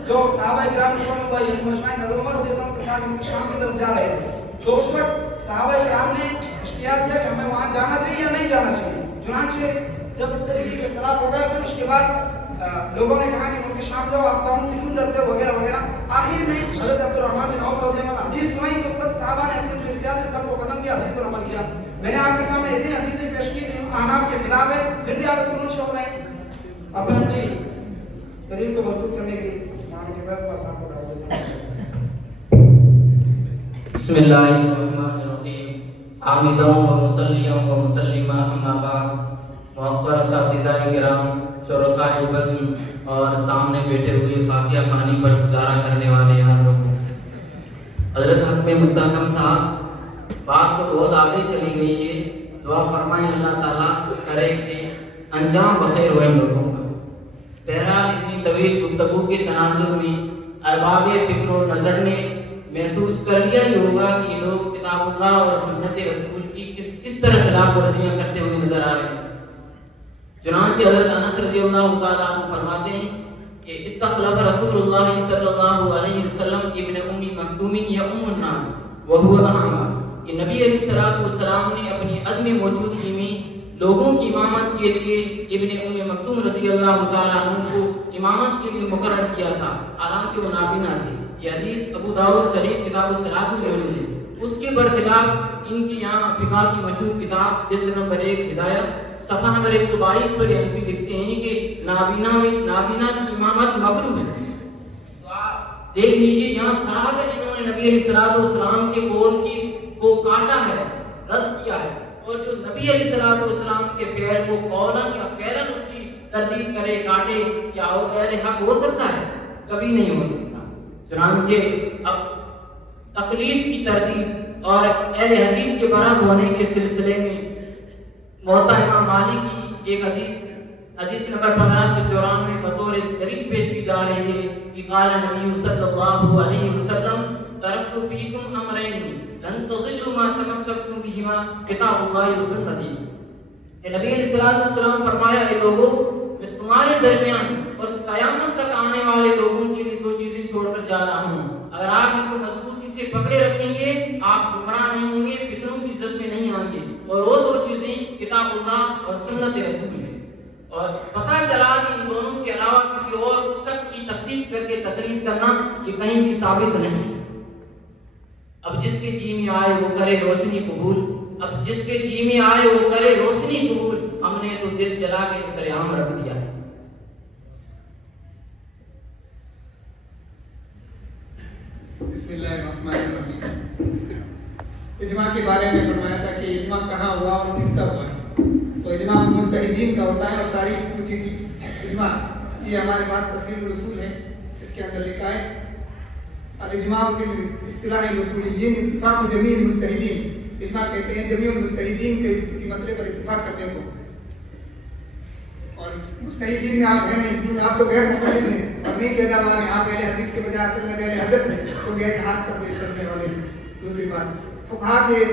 جو صحابہ کرام رضوان اللہ علیہم اجمعین حضرت عمر رضی اللہ عنہ کے ساتھ شام کی طرف جا رہے تھے، تو اس وقت صحابہ کرام نے اجتہاد کیا کہ ہمیں وہاں جانا چاہیے یا نہیں جانا چاہیے. چنانچہ جب اس طریقے کے اختلاف ہو گیا، پھر اس کے بعد لوگوں نے کہا کہ ان کے شام جاؤ، آپ تعاون سے کیوں ڈرتے ہو، وغیرہ وغیرہ. آخر میں حضرت عبد الرحمن بن عوف رضی اللہ عنہ حدیث سنائی تو سب صحابہ نے اپنے جو اجتہاد ہے سب کو ختم کیا، حدیث پر عمل کیا. میں نے آپ کے سامنے اتنی حدیثیں پیش کی جو احناف کے خلاف ہے، پھر بھی آپ اس کو نہیں چھوڑ رہے ہیں. اپنی دلیل کو مضبوط کرنے کے لیے کے بعد پاس آپ کو دعوت دیتا ہوں. بسم اللہ الرحمن الرحیم. حامداً و مصلیاً و مسلماً اما بعد. معتبر اساتذہ کرام، شرکائے بزم اور سامنے بیٹھے ہوئے فاتحہ خوانی پر گزارا کرنے والے یار لوگوں، حضرت حق میں مستحکم صاحب بات تو بہت آگے چلی گئی ہے. دعا فرمائیں اللہ تعالیٰ کرے کہ انجام بخیر ہو ان لوگوں کا. بہرحال اتنی طویل گفتگو کے تناظر میں ارباب فکر و نظر نے محسوس کر لیا ہی ہوگا کہ یہ لوگ کتاب اللہ اور سنت رسول کی کس طرح خلاف ورزیاں کرتے ہوئے نظر آ رہے ہیں. چنانچہ حضرت انس رضی اللہ تعالیٰ عنہ فرماتے ہیں کہ استخلف رسول اللہ صلی اللہ علیہ وسلم ابن ام مکتوم یؤم الناس وہو اعمی، کہ نبی علیہ الصلوۃ والسلام نے اپنی عدم موجودگی میں لوگوں کی امامت کے لیے ابن ام مکتوم رضی اللہ تعالیٰ عنہ کو امامت کے لیے مقرر کیا تھا، حالانکہ وہ نابینا تھے. یہ حدیث ابو داؤد شریف کتاب الصلاۃ میں موجود ہے. اس کے برخلاف ان کی یہاں فقہ کی مشہور کتاب جلد نمبر 1 ہدایت صفحہ نمبر 122 پر یہ حنفی لکھتے ہیں کہ نابینا کی امامت مکروہ ہے. تو آپ دیکھ لیجیے یہاں صحابہ جنہوں نے نبی علیہ السلام کے قول کو کاٹا ہے، رد کیا ہے، اور جو نبی علیہ السلام کے فعل کو قولاً یا فعلاً اس کی تردید کرے، کاٹے، کیا وہ اہل حق ہو سکتا ہے؟ کبھی نہیں ہو سکتا. چنانچہ اب تقلید کی تردید اور اہل حدیث کے برحق ہونے کے سلسلے میں موطا امام مالک کی ایک حدیث نمبر 1594 بطور دلیل پیش کی جا رہی ہے کہ قال نبی صلی اللہ علیہ وسلم ترکت فیکم امرین لن تضلوا ما تمسکتم بہما کتاب اللہ و سنتی. کہ نبی علیہ السلام فرمایا اے لوگوں، میں تمہارے درمیان اور قیامت تک آنے والے لوگوں کے لیے 2 چیزیں چھوڑ کر جا رہا ہوں. اگر آپ ان کو مضبوطی سے پکڑے رکھیں گے آپ گمراہ نہیں ہوں گے، فتنوں کی زد میں نہیں آئیں گے. اور وہ 2 چیزیں کتاب اللہ اور سنت رسول ہے. اور پتہ چلا کہ ان دونوں کے علاوہ کسی اور شخص کی تخصیص کر کے تقلید کرنا یہ کہیں بھی ثابت نہیں. اب جس کے جی میں آئے وہ کرے روشنی قبول، اب جس کے جی میں آئے وہ کرے روشنی قبول. ہم نے تو دل جلا کے سرعام رکھ دیا ہے. بسم اللہ الرحمن الرحیم. اجماع کے بارے میں فرمایا تھا کہ اجماع کہاں ہوا اور کس کا ہوا ہے. تو اجماع مجتہدین کا ہوتا ہے اور تاریخ پوچھی تھی. اجماع یہ ہمارے پاس تفسیر الاصول ہے جس کے اندر لکھا ہے الاجماع فی الاصطلاح الاصولیین اتفاق جمیع المجتہدین. اجماع کہتے ہیں جمیع المجتہدین کے کسی مسئلے پر اتفاق کرنے کو. اور مجتہدین میں آپ ہیں نہیں کیونکہ آپ تو غیر مجتہد ہیں اور نہیں پیدا ہوا کہ آپ اہل حدیث کے بجائے اصل میں اہل حدیث ہیں تو غیر حادثہ پیش کرنے والے. دوسری بات فقہا کے